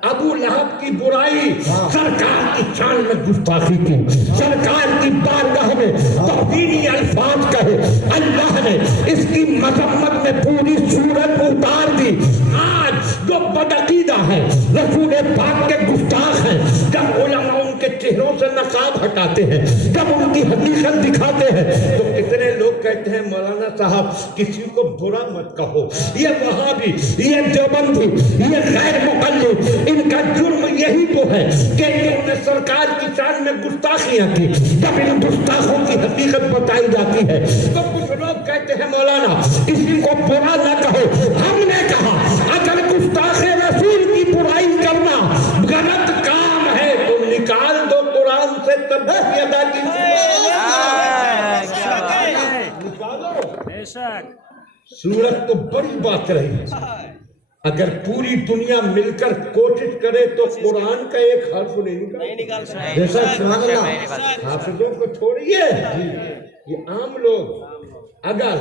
ابو لہب کی برائی، سرکار کی شان میں گستاخی کی، سرکار کی بارگاہ میں توہینی الفاظ کہے، اللہ نے اس کی مذمت میں پوری سورت اتار دی۔ آج جو بدعقیدہ ہے، رسول پاک کے گستاخ ہیں، جب علماء ان کے چہروں سے نقاب ہٹاتے ہیں، جب ان کی حقیقت دکھاتے ہیں تو کتنے لوگ کہتے ہیں مولانا صاحب کسی کو برا مت کہو، یہ وہابی، یہ دیوبندی، یہ غیر مقلد، ان کا جرم یہی تو ہے کہ انہوں نے سرکار کی شان میں گستاخیاں کی۔ جب ان گستاخوں کی حقیقت بتائی جاتی ہے تو کچھ لوگ کہتے ہیں مولانا کسی کو برا نہ کہو۔ ہم نے کہا اگر گستاخ رسول کی برائی کرنا غلط کام ہے تو نکال دو قرآن سے تبت یدا کی صورت تو بڑی بات رہی۔ اگر پوری دنیا مل کر کوشش کرے تو قرآن کا ایک حرف نہیں نکال سکتا۔ حافظوں کو چھوڑیے، یہ عام لوگ، اگر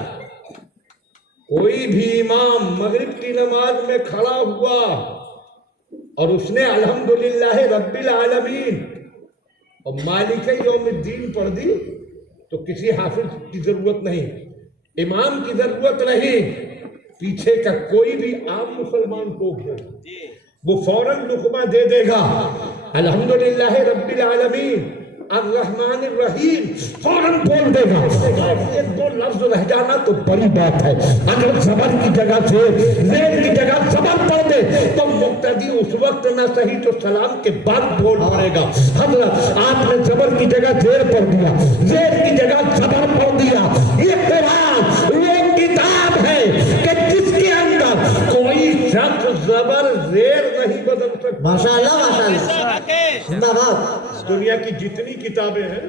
کوئی بھی امام مغرب کی نماز میں کھڑا ہوا اور اس نے الحمدللہ رب العالمین اور مالک یوم الدین پڑھ دی تو کسی حافظ کی ضرورت نہیں، امام کی ضرورت نہیں، پیچھے کا کوئی بھی عام مسلمان ہو گیا وہ فوراً لقمہ دے دے گا الحمدللہ رب العالمین الرحمن الرحیم، فوراً بول دے گا۔ ایک دو لفظ رہ جانا تو بڑی بات ہے، اگر زبر کی جگہ سے زیر کی جگہ زبر پڑھ دے تو مقتدی اس وقت نہ صحیح تو سلام کے بعد بول پڑے گا۔ حضرت آپ نے زبر کی جگہ زیر پڑھ دیا، زیر کی جگہ زبر پڑھ دیا۔ یہ قرآن وہ کتاب ہے کہ جس کے اندر کوئی شخص زبر زیر نہیں بدل سکتا۔ ماشاءاللہ ماشاءاللہ، زندہ باد۔ دنیا کی جتنی کتابیں ہیں،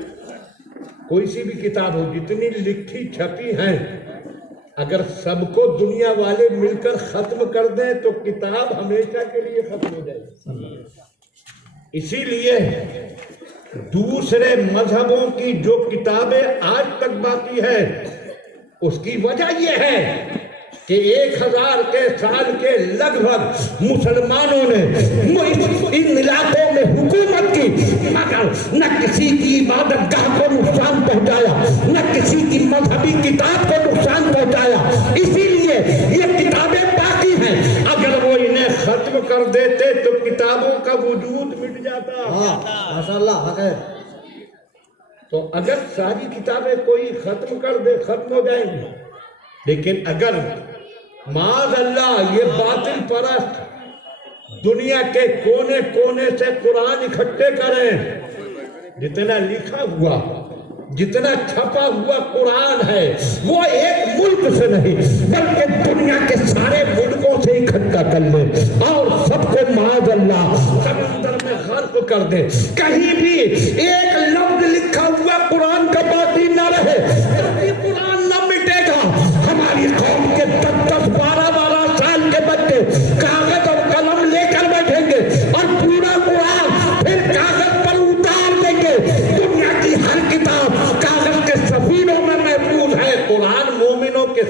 کوئی سی بھی کتاب ہو، جتنی لکھی چھپی ہیں، اگر سب کو دنیا والے مل کر ختم کر دیں تو کتاب ہمیشہ کے لیے ختم ہو جائے گی۔ اسی لیے دوسرے مذہبوں کی جو کتابیں آج تک باقی ہیں اس کی وجہ یہ ہے کہ 1000 کے سال کے لگ بھگ مسلمانوں نے ان علاقوں میں حکومت کی، مگر نہ کسی کی عبادت گاہ کو نقصان پہنچایا، نہ کسی کی مذہبی کتاب کو نقصان پہنچایا۔ اسی لیے یہ کتابیں باقی ہیں، اگر وہ انہیں ختم کر دیتے تو کتابوں کا وجود مٹ جاتا۔ ماشاءاللہ، تو اگر ساری کتابیں کوئی ختم کر دے ختم ہو جائیں گی، لیکن اگر معاذ اللہ یہ باطل پرست دنیا کے کونے کونے سے قرآن اکٹھے کریں، جتنا لکھا ہوا جتنا چھپا ہوا قرآن ہے وہ ایک ملک سے نہیں بلکہ دنیا کے سارے ملکوں سے اکٹھا کر لیں اور سب کو معاذ اللہ سمندر میں غرق کر دیں، کہیں بھی ایک لفظ لکھا ہوا قرآن کا باقی نہ رہے، کبھی قرآن نہ مٹے گا۔ ہماری قوم کے 10-12 سال کے بچے کاغذ اور قلم لے کر بیٹھیں گے اور پورا قرآن پھر کاغذ پر اتار دیں گے۔ دنیا کی ہر کتاب کاغذ کے صفینوں میں محفوظ ہے، قرآن مومنوں کے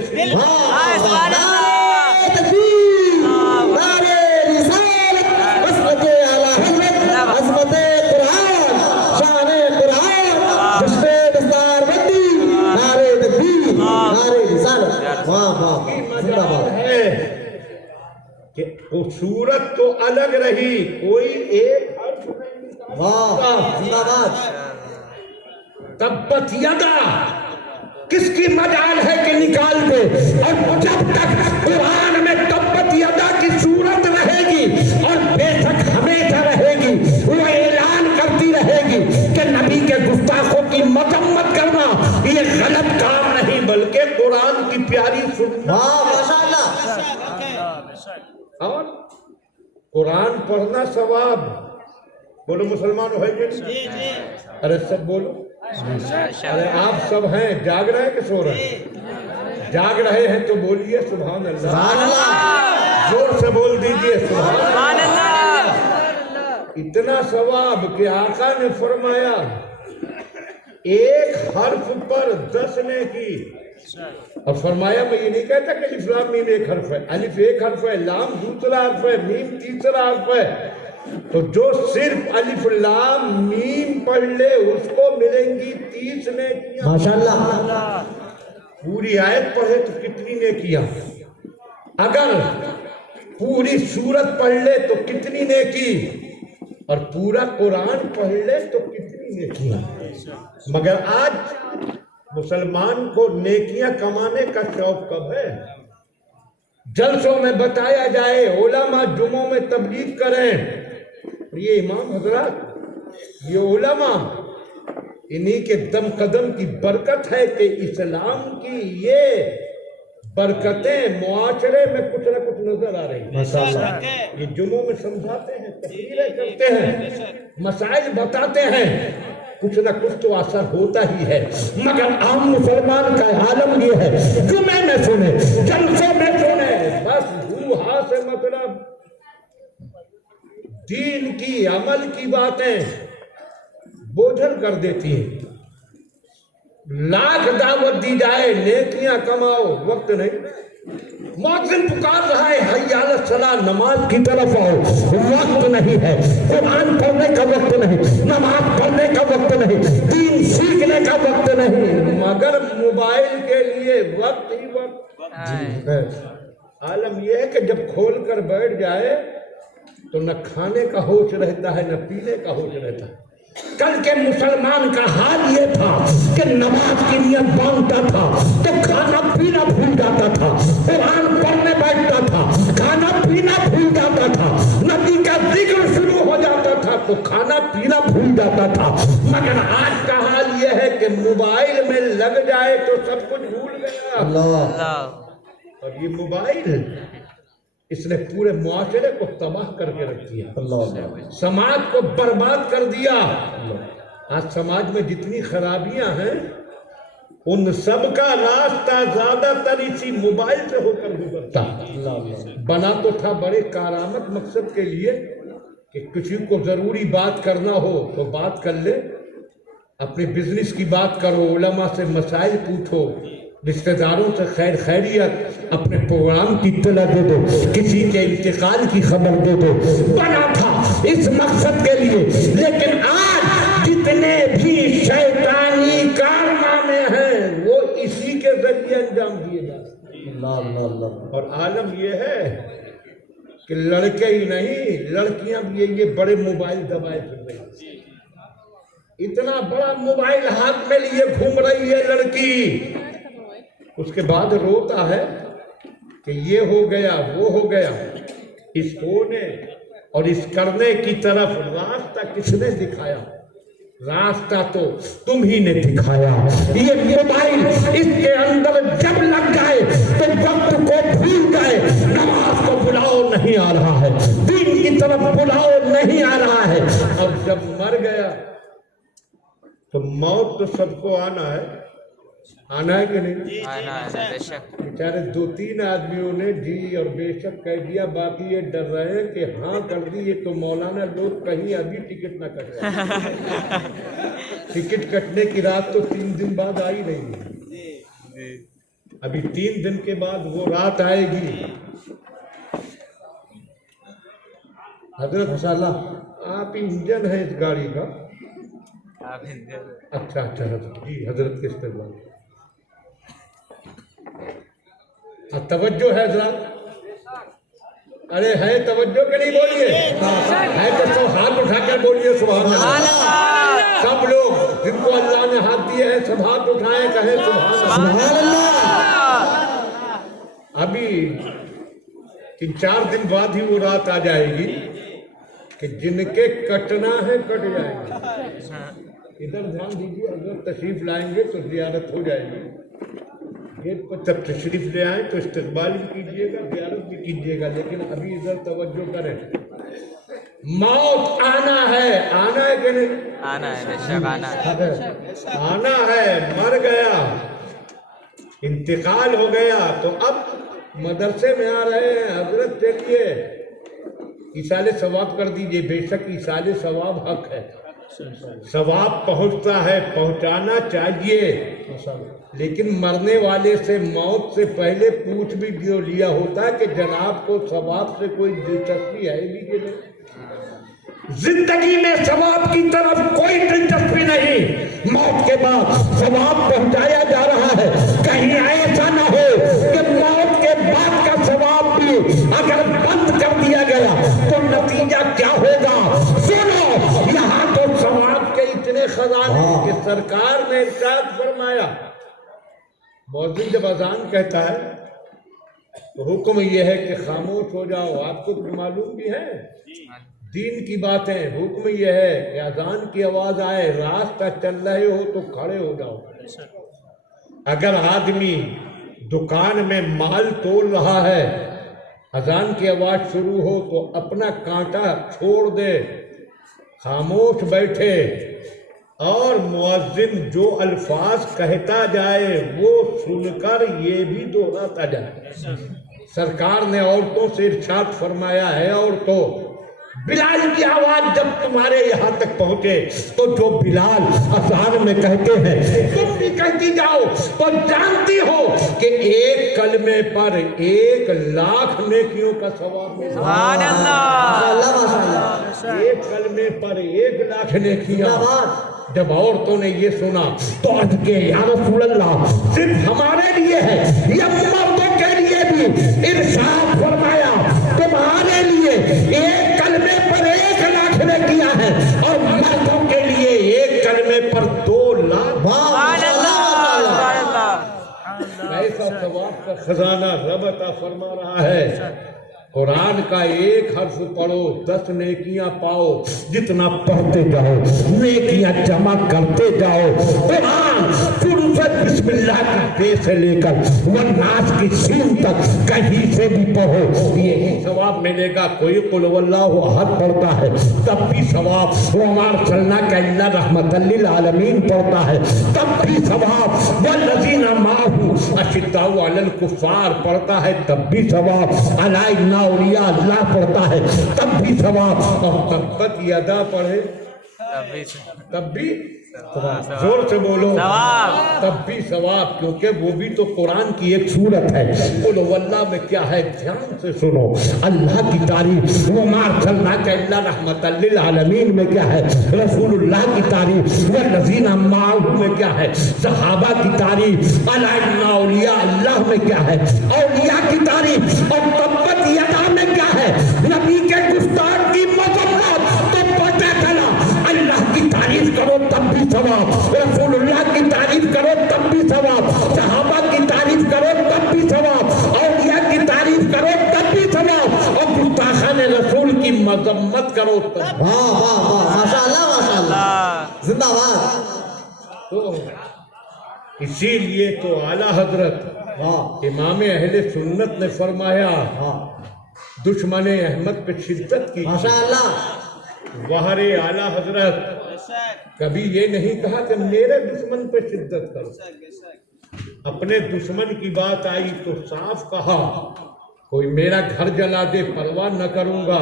کہ صورت تو الگ رہی، کوئی ایک حرف نہیں نکالا۔ تبت یدا کس کی مجال ہے کہ نکال دے، اور جب تک قرآن میں تبت یدا کی صورت رہے گی اور بے شک ہمیشہ رہے گی، وہ اعلان کرتی رہے گی کہ نبی کے گستاخوں کی مذمت کرنا یہ غلط کام نہیں بلکہ قرآن کی پیاری سنت۔ اور قرآن پڑھنا ثواب، بولو مسلمان ہو گئے، ارے سب بولو، ارے آپ سب ہیں، جاگ رہے ہیں کہ سو رہے ہیں؟ جاگ رہے ہیں تو بولیے سبحان اللہ، زور سے بول دیجئے سبحان اللہ۔ اتنا ثواب کہ آقا نے فرمایا ایک حرف پر 10 نے کی، اور فرمایا میں یہ نہیں کہتا کہ الف لام میم ایک حرف ہے، الف ایک حرف ہے، لام دوسرا حرف ہے، میم تیسرا حرف ہے، تو جو صرف الف لام میم پڑھ لے اس کو ملیں گی 30 نیکیاں۔ ماشاءاللہ، پوری آیت پڑھے تو کتنی نیکیاں، اگر پوری سورت پڑھ لے تو کتنی نیکی، اور پورا قرآن پڑھ لے تو کتنی نیکیاں. مگر آج مسلمان کو نیکیاں کمانے کا شوق کب ہے؟ جلسوں میں بتایا جائے، علماء جمعوں میں تبلیغ کریں. یہ امام حضرات، یہ علماء، انہی کے دم قدم کی برکت ہے کہ اسلام کی یہ برکتیں معاشرے میں کچھ نہ کچھ نظر آ رہی ہیں. یہ جمعوں میں سمجھاتے ہیں، تقریریں کرتے ہیں، مسائل بتاتے ہیں، کچھ نہ کچھ تو اثر ہوتا ہی ہے. مگر عام مسلمان کا عالم یہ ہے، جمعے میں سنے، جلسے میں سنے، بس روحا سے مطلب دین کی، عمل کی باتیں بوجھل کر دیتی ہیں. لاکھ دعوت دی جائے، نیکیاں کماؤ، وقت نہیں. مؤذن پکار رہا ہے، حی علی الصلاۃ، نماز کی طرف آؤ، وقت نہیں ہے. قرآن پڑھنے کا وقت نہیں، نماز پڑھنے کا وقت نہیں، دین سیکھنے کا وقت نہیں، مگر موبائل کے لیے وقت ہی وقت ہے. عالم یہ ہے کہ جب کھول کر بیٹھ جائے تو نہ کھانے کا ہوش رہتا ہے، نہ پینے کا ہوش رہتا ہے. کل کے مسلمان کا حال یہ تھا کہ نماز کی نیت باندھتا تھا تو کھانا پینا بھول جاتا تھا، قرآن پڑھنے بیٹھتا تھا، کھانا پینا بھول جاتا تھا، نبی کا ذکر شروع ہو جاتا تھا تو کھانا پینا بھول جاتا تھا. مگر آج کا حال یہ ہے کہ موبائل میں لگ جائے تو سب کچھ بھول گیا. اللہ. اور یہ موبائل اس نے پورے معاشرے کو تباہ کر کے رکھ دیا، سماج کو برباد کر دیا. آج سماج میں جتنی خرابیاں ہیں ان سب کا راستہ زیادہ تر اسی موبائل سے ہو کر گزرتا. بنا تو تھا بڑے کارآمد مقصد کے لیے کہ کسی کو ضروری بات کرنا ہو تو بات کر لے، اپنے بزنس کی بات کرو، علماء سے مسائل پوچھو، رشتہ داروں سے خیر خیریت، اپنے پروگرام کی اطلاع دے دو، کسی کے انتقال کی خبر دے دو. بنا تھا اس مقصد کے لیے. لیکن آج جتنے بھی شیطانی کارنامے ہیں وہ اسی کے ذریعے انجام دیے جاتے ہیں. اور عالم یہ ہے کہ لڑکے ہی نہیں، لڑکیاں بھی یہ بڑے موبائل دبائے پھر رہی ہیں. اتنا بڑا موبائل ہاتھ میں لیے گھوم رہی ہے لڑکی، اس کے بعد روتا ہے کہ یہ ہو گیا وہ ہو گیا. اس ہونے اور اس کرنے کی طرف راستہ کس نے دکھایا؟ راستہ تو تم ہی نے دکھایا. یہ موبائل اس کے اندر جب لگ جائے تو وقت کو بھول جائے، نماز کو بلاؤ نہیں آ رہا ہے، دین کی طرف بلاؤ نہیں آ رہا ہے. اب جب مر گیا تو موت تو سب کو آنا ہے کہ نہیں؟ آنا ہے بے شک. بیچارے 2-3 آدمیوں نے جی اور بے شک کہہ دیا، باقی یہ ڈر رہے ہیں کہ ہاں کر دی یہ تو مولانا لوگ کہیں ابھی ٹکٹ نہ کٹ رہے. ٹکٹ کٹنے کی رات تو 3 دن بعد آئی نہیں ہے، ابھی 3 دن کے بعد وہ رات آئے گی. حضرت ماشاءاللہ آپ انجن ہے اس گاڑی کا. اچھا حضرت جی، حضرت کے استقبال. توجہ ہے حضرات؟ ارے ہے توجہ کہ نہیں؟ بولیے ہے تو سب ہاتھ اٹھا کر بولیے سبحان اللہ. سب لوگ جن کو اللہ نے ہاتھ دیے ہیں سب ہاتھ اٹھائیں، کہیں سبحان اللہ. ابھی 3-4 دن بعد ہی وہ رات آ جائے گی کہ جن کے کٹنا ہے کٹ جائے گا. ادھر دھیان دیجیے، اگر تشریف لائیں گے تو زیارت ہو جائے گی. گیٹ پر جب تشریف لے آئیں تو استقبال بھی کیجیے گا، زیارت بھی کیجیے گا. لیکن ابھی ادھر توجہ کریں، موت آنا ہے کہ نہیں؟ آنا ہے بے شک، آنا ہے. مر گیا، انتقال ہو گیا تو اب مدرسے میں آ رہے ہیں، حضرت چلیے ایصال ثواب کر دیجئے. بے شک ایصال ثواب حق ہے، ثواب پہنچتا ہے، پہنچانا چاہیے. لیکن مرنے والے سے موت سے پہلے پوچھ بھی لیا ہوتا کہ جناب کو ثواب سے کوئی دلچسپی ہے بھی کہ نہیں؟ زندگی میں ثواب کی طرف کوئی دلچسپی نہیں، موت کے بعد ثواب پہنچایا جا رہا ہے. کہیں ایسا نہ ہو کہ موت کے بعد کا ثواب بھی اگر بند کر دیا گیا تو نتیجہ کیا ہوگا؟ سنو سرکار نے ارشاد فرمایا مؤذن جب اذان کہتا ہے تو حکم یہ ہے کہ خاموش ہو جاؤ. آپ کو معلوم بھی ہے دین کی باتیں. حکم یہ ہے کہ اذان کی آواز آئے راستہ چل رہے ہو تو کھڑے ہو جاؤ. اگر آدمی دکان میں مال تول رہا ہے اذان کی آواز شروع ہو تو اپنا کانٹا چھوڑ دے, خاموش بیٹھے اور مؤذن جو الفاظ کہتا جائے وہ سن کر یہ بھی دہراتا جائے. سرکار نے عورتوں سے ارشاد فرمایا ہے عورتوں بلال کی آواز جب تمہارے یہاں تک پہنچے تو جو بلال اذان میں کہتے ہیں تم بھی کہتی جاؤ تو جانتی ہو کہ ایک کلمے پر 1,00,000 نیکیوں کا ثواب ملتا ہے. سبحان اللہ. ماشاء اللہ. ایک کلمے پر 1,00,000 نیکیاں. جب عورتوں نے یہ سنا تو عرض کے یا رسول اللہ صرف ہمارے لیے ہے یا مردوں کے لیے بھی؟ ارشاد فرمایا تمہارے لیے ایک کلمے پر 1,00,000 نے کیا ہے اور مردوں کے لیے ایک کلمے پر 2,00,000. سبحان اللہ. سبحان اللہ. ایسا ثواب کا خزانہ رب عطا فرما رہا ہے. قرآن کا ایک حرف پڑھو 10 نیکیاں پاؤ. جتنا پڑھتے جاؤ نیکیاں جمع کرتے جاؤ. قرآن شروع سے بسم اللہ کی بے سے لے کر والناس کی سین تک کہیں سے بھی پڑھو یہی ثواب ملے گا. کوئی قل واللہ احد پڑھتا ہے تب بھی ثواب, وما ارسلناک الا رحمۃ للعالمین پڑھتا ہے تب بھی ثواب, والذین معہ اشداء علی الکفار پڑھتا ہے تب بھی ثواب, علی اولیاء اللہ پڑھتا ہے تب بھی ثواب, اور تبت یدا پڑھے تب بھی زور سے بولو تب بھی ثواب, کیونکہ وہ بھی تو قرآن کی ایک صورت ہے. قل واللہ میں کیا ہے دھیان سے سنو. اللہ کی تعریف وما ارسلناک الا رحمۃ للعالمین میں کیا ہے؟ رسول اللہ کی تعریف. والذین معہ میں کیا ہے؟ صحابہ کی تعریف. الا اولیاء اللہ میں کیا ہے؟ اولیاء کی تعریف. اور تبت یدا میں کیا ہے؟ نبی کے گستاخ کی مذمت. تو پتہ چلا اللہ کی تعریف کرو تب بھی ثواب, رسول اللہ کی تعریف کرو تب بھی ثواب, صحابہ کی تعریف کرو تب بھی ثواب, اولیاء کی تعریف کرو تب بھی ثواب, اور گستاخان رسول کی مذمت کرو تب. واہ واہ واہ ماشاء اللہ ماشاء اللہ. زندہ باد. تو اسی لیے تو اعلیٰ حضرت امام اہل سنت نے فرمایا دشمن احمد پہ شدت کی. ماشاء اللہ. وہر اعلیٰ حضرت کبھی یہ نہیں کہا کہ میرے دشمن پہ شدت کرو. اپنے دشمن کی بات آئی تو صاف کہا کوئی میرا گھر جلا دے پرواہ نہ کروں گا,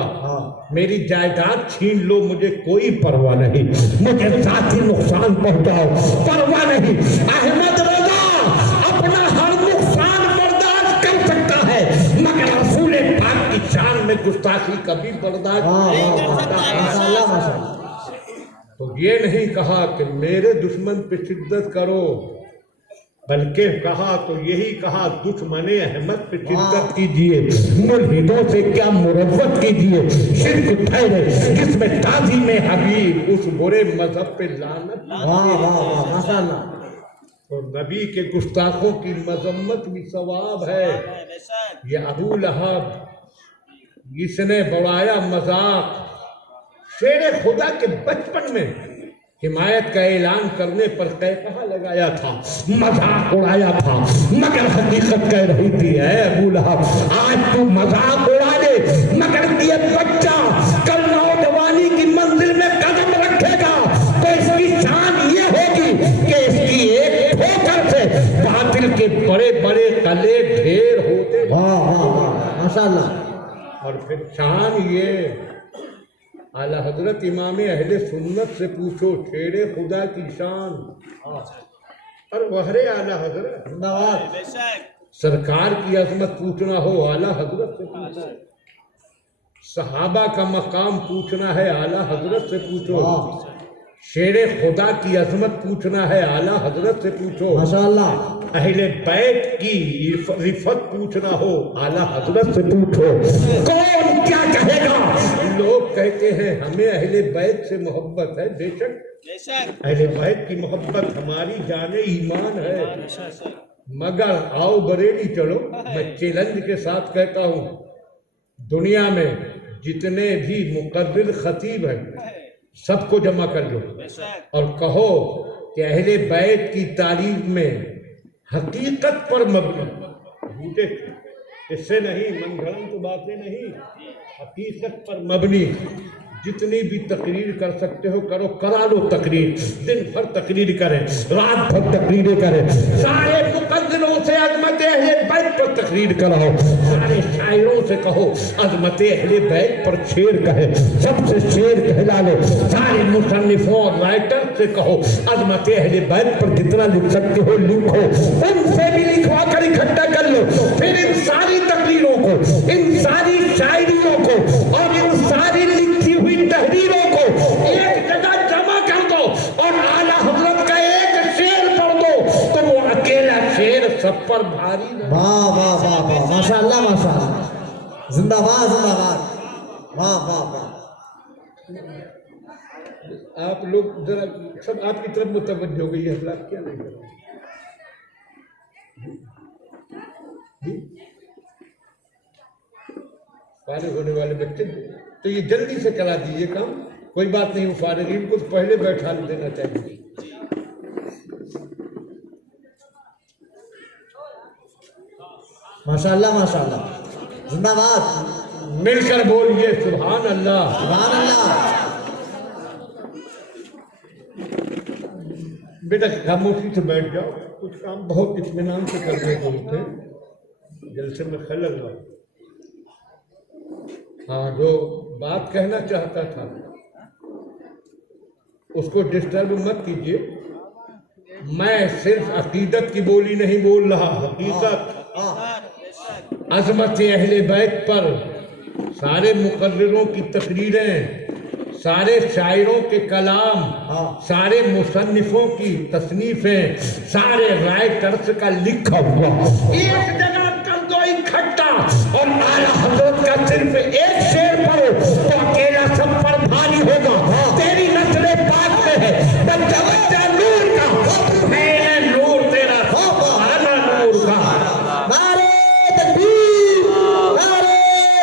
میری جائیداد چھین لو مجھے کوئی پرواہ نہیں, مجھے ذاتی نقصان پہنچاؤ پرواہ نہیں. احمد رضا اپنا ہر نقصان برداشت کر سکتا ہے مگر رسول پاک کی شان میں گستاخی کبھی برداشت نہیں کر سکتا. تو یہ نہیں کہا کہ میرے دشمن پہ شدت کرو, بلکہ کہا تو یہی کہا دشمن احمد پہ شدت کیجئے, ملحدوں سے کیا مروت کیجئے, شرک ٹھہرے جس میں تعظیم حبیب, اس برے مذہب پہ لعنت. ماشاء اللہ. تو نبی کے گستاخوں کی مذمت بھی ثواب ہے. یہ ابو لہب اس نے بڑھایا مذاق, شیر خدا کے بچپن میں حمایت کا اعلان کرنے پر کہا لگایا تھا, مذاق اڑایا تھا, مگر حقیقت کہہ رہی تھی اے ابو لہب آج تو مذاق اڑا لے مگر یہ بچہ کل نوجوانی کی منزل میں قدم رکھے گا تو اس کی شان یہ ہوگی کہ اس کی ایک ٹھوکر سے باطل کے بڑے بڑے قلعے ڈھیر ہوتے. ماشاء اللہ. اور پھر شان یہ اعلیٰ حضرت امام اہل سنت سے پوچھو شیر خدا کی شان, اور وہر اعلیٰ حضرت سرکار کی عظمت پوچھنا ہو اعلیٰ حضرت سے پوچھو, صحابہ کا مقام پوچھنا ہے اعلیٰ حضرت سے پوچھو, شیر خدا کی عظمت پوچھنا ہے اعلیٰ حضرت سے پوچھو, ماشاء اللہ. اہل بیت کی رفت پوچھنا ہو اعلیٰ حضرت سے پوچھو. کون کیا کہے گا لوگ کہتے ہیں ہمیں اہل بیت سے محبت ہے، بے شک اہل بیت کی محبت ہماری جان ایمان ہے، مگر آؤ بریلی چلو، میں چیلنج کے ساتھ کہتا ہوں دنیا میں جتنے بھی مقرر خطیب ہیں سب کو جمع کر لو اور کہو کہ اہل بیت کی تعریف میں حقیقت پر مبنی، جھوٹے اس سے نہیں، من گھڑنت باتیں نہیں، حقیقت پر مبنی جتنی بھی تقریر کر سکتے ہو کرو، کرا لو تقریر، دن بھر تقریر کریں، رات بھر تقریریں کریں، سارے مقدروں سے عظمت اہل بیت پر تقریر کراؤ، سارے شاعروں سے کہو عظمت اہل بیت پر شعر کہیں، سب سے شعر کہلا لو، سارے مصنفوں اور رائٹر سے کہو عظمت اہل بیت پر جتنا لکھ سکتے ہو لکھو، ان سے بھی لکھوا کر اکٹھا کر لو، پھر ان ساری تقریروں کو، ان ساری شاعریوں کو اور ان ساری لکھی ہوئی تحریروں کو ایک جگہ جمع کر دو اور اعلیٰ حضرت کا ایک شعر پڑھ دو تو وہ اکیلا شعر سب پر بھاری نہ، واہ واہ واہ واہ، ماشاء اللہ ماشاء اللہ، زندہ باد زندہ باد، واہ واہ واہ۔ آپ لوگ ذرا سب آپ کی طرف متوجہ ہو گئی ہے، حضرات کیا نہیں کریں جی؟ فارغ ہونے والے بچے تو یہ جلدی سے کرا دیجیے کام، کوئی بات نہیں، وہ فارغین کو پہلے بیٹھا دینا چاہیے۔ ماشاء اللہ ماشاء اللہ، زندہ باد، مل کر بولیے سبحان اللہ۔ سبحان اللہ۔ بیٹا خاموشی سے بیٹھ جاؤ، کچھ کام بہت اطمینان سے کرنے کو ہوتے ہیں، جلسے میں خلل ہوا۔ ہاں، جو بات کہنا چاہتا تھا اس کو ڈسٹرب مت کیجیے، میں صرف عقیدت کی بولی نہیں بول رہا، حقیقت عظمت اہل بیت پر سارے مقرروں کی تقریریں، سارے شاعروں کے کلام، سارے مصنفوں کی تصنیفیں، سارے رائٹرز کا لکھا ہوا ایک جگہ کر دو اکٹھا اور اعلیٰ حضرت کا صرف ایک شعر پڑھو تو اکیلا سب پر بھاری ہوگا۔ تیری نسل پاک میں ہے بچہ بچہ نور کا، میں نور تیرا آنا نور کا۔ نعرے تکبیر، نعرے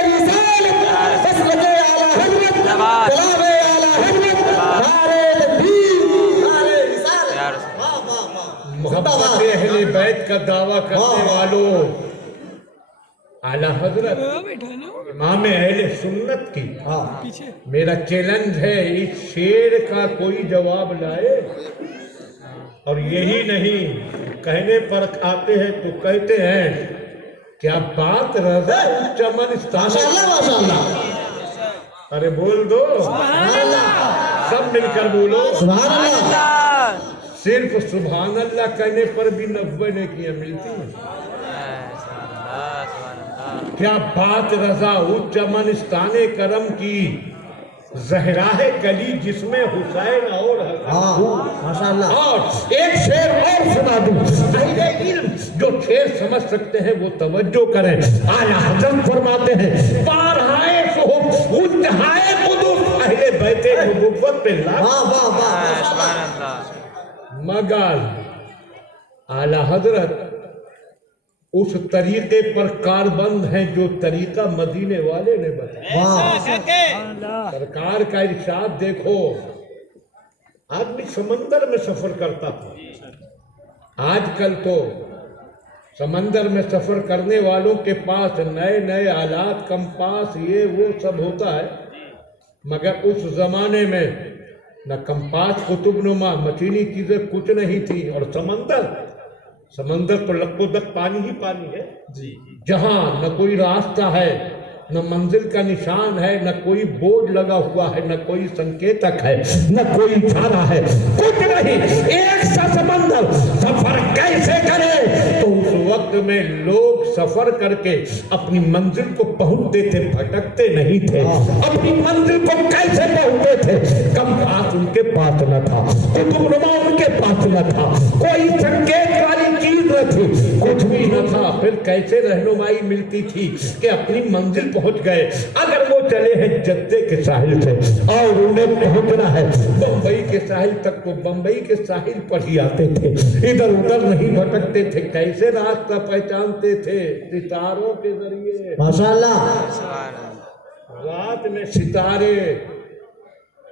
رسالت، مسلک اعلیٰ حضرت، کلام اعلیٰ حضرت، نعرے تکبیر، نعرے رسالت، واہ واہ واہ۔ محبت اہل بیت کا دعویٰ کرنے والوں، اعلیٰ حضرت امام اہل سنت کی میرا چیلنج ہے، اس شعر کا کوئی جواب لائے، اور یہی نہیں کہنے پر آتے ہیں تو کہتے ہیں کیا بات رضا چمن ماشاء اللہ ماشاء اللہ، ارے بول دو سبحان اللہ، سب مل کر بولو سبحان اللہ۔ صرف سبحان اللہ کہنے پر بھی 90 نیکیاں ملتی ہیں۔ کیا بات رضا چمن استان کرم کی، زہراہ کلی جس میں حسین اور ماشاء اللہ۔ اور ایک شعر اور سنا دوں، اہل علم جو شعر سمجھ سکتے ہیں وہ توجہ کریں۔ اعلیٰ حضرت فرماتے ہیں بارہائے صحب منتہائے قدس اہل بیت نبوت پہ مگر اعلیٰ حضرت اس طریقے پر کاربند ہیں جو طریقہ مدینے والے نے بتایا۔ سرکار کا ارشاد دیکھو، آدمی سمندر میں سفر کرتا تھا، آج کل تو سمندر میں سفر کرنے والوں کے پاس نئے نئے آلات، کمپاس، یہ وہ سب ہوتا ہے، مگر اس زمانے میں نہ کمپاس، قطب نما، مشینی چیزیں کچھ نہیں تھی، اور سمندر تو لک و دک پانی ہی پانی ہے، جہاں نہ کوئی راستہ ہے، نہ منزل کا نشان ہے، نہ کوئی بورڈ لگا ہوا ہے، نہ کوئی سنکیتک ہے، نہ کوئی اشارہ ہے، کچھ نہیں، ایک سا سمندر، سفر کیسے کرے؟ تو اس وقت میں لوگ سفر کر کے اپنی منزل کو پہنچتے تھے، بھٹکتے نہیں تھے۔ اپنی منزل کو کیسے پہنچتے تھے؟ کمپاس ان کے پاس نہ تھا، قطب نما ان کے پاس نہ تھا، کوئی سنکیت والی چیز نہ تھی، کچھ بھی نہ تھا، پھر کیسے رہنمائی ملتی تھی کہ اپنی منزل پہنچ گئے؟ اگر وہ چلے ہیں جدے کے ساحل سے اور انہیں پہنچنا ہے بمبئی کے ساحل تک، تو بمبئی کے ساحل پر ہی آتے تھے، ادھر ادھر نہیں بھٹکتے تھے۔ کیسے راستہ پہچانتے تھے؟ ستاروں کے ذریعے۔ ماشاء اللہ، رات میں ستارے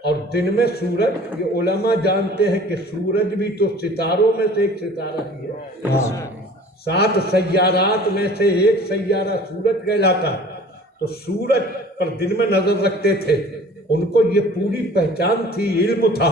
اور دن میں سورج۔ یہ علماء جانتے ہیں کہ سورج بھی تو ستاروں میں سے ایک ستارہ ہی ہے۔ ہاں 7 سیارات میں سے ایک سیارہ سورج کہلاتا ہے، تو سورج پر دن میں نظر رکھتے تھے۔ ان کو یہ پوری پہچان تھی، علم تھا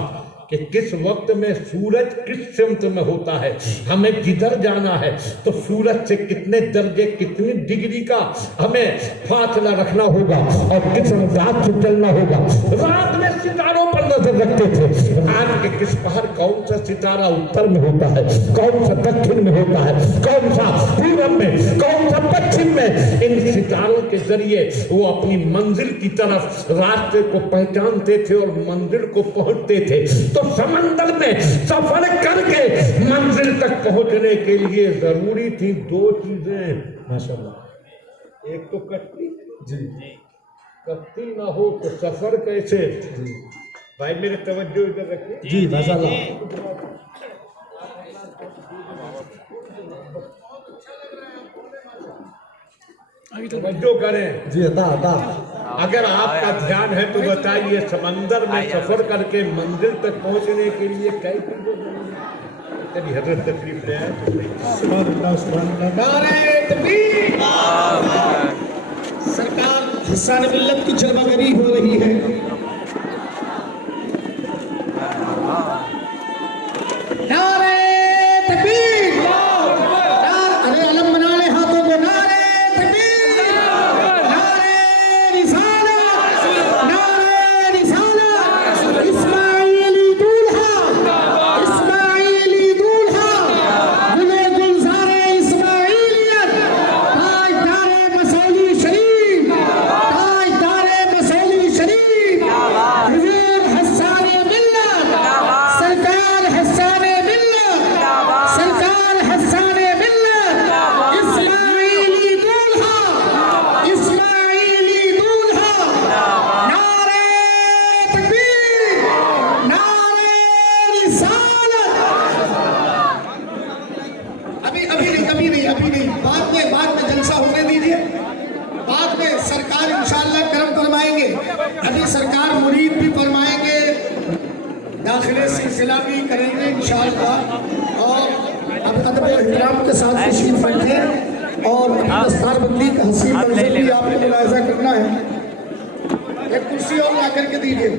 کہ کس وقت میں سورج کس سمت میں ہوتا ہے، ہمیں کدھر جانا ہے، تو سورج سے کتنے درجے کتنی ڈگری کا ہمیں فاصلہ رکھنا ہوگا اور کس انداز سے چلنا ہوگا۔ رات میں ستاروں پر نظر رکھتے تھے، رات کے کس پہر کون سا ستارہ اتر میں ہوتا ہے، کون سا دکھن میں ہوتا ہے، کون سا پورب میں، کون سا پچھم میں۔ ان ستاروں کے ذریعے وہ اپنی منزل کی طرف راستے کو پہچانتے تھے اور منزل کو پہنچتے تھے۔ تو سمندر میں سفر کر کے منزل تک پہنچنے کے لیے ضروری تھی 2 چیزیں۔ ماشاء اللہ، ایک تو کشتی، جی کشتی نہ ہو تو سفر کیسے؟ بھائی میرے توجہ ادھر رکھیں۔ جی ماشاء اللہ، توجہ کریں۔ جی عطا عطا، اگر آپ کا دھیان ہے تو بتائیے سمندر میں سفر کر کے منزل تک پہنچنے کے لیے کئی چیزیں ضروری ہیں؟ چلیے حضرت تشریف لے آئے۔ سبحان اللہ سبحان اللہ، نعرہ تکبیر، سرکار حسان ملت کی جلوہ گری ہو رہی ہے۔ نعرہ تکبیر، ارے علم بنا لے ہاتھوں کو، نعرہ تکبیر، نعرہ رسالت، نعرہ رسالت، اسماعیلی دولہا، اسماعیلی دولہا، گلے گلزار اسماعیلیت، تاجدار مسولی شریف، تاجدار مسولی شریف، حضور حسان ملت، سرکار حسان ملت، سرکار حسان ملت، اسماعیلی دولہا، اسماعیلی دولہا، نعرہ تکبیر، نعرہ رسالت۔ ابھی نہیں، بعد میں جلسہ ہونے دیجیے، بعد میں سرکار انشاءاللہ کرم فرمائیں گے، ابھی سرکار مرید بھی فرمائیں گے، داخلے سلسلہ بھی کریں گے انشاءاللہ، اور اب ادب و احترام کے ساتھ تشریف رکھیں، اور دستار بندی کا حسین منظر بھی آپ نے ملاحظہ کرنا ہے۔ ایک کرسی اور لا کر کے دیجیے۔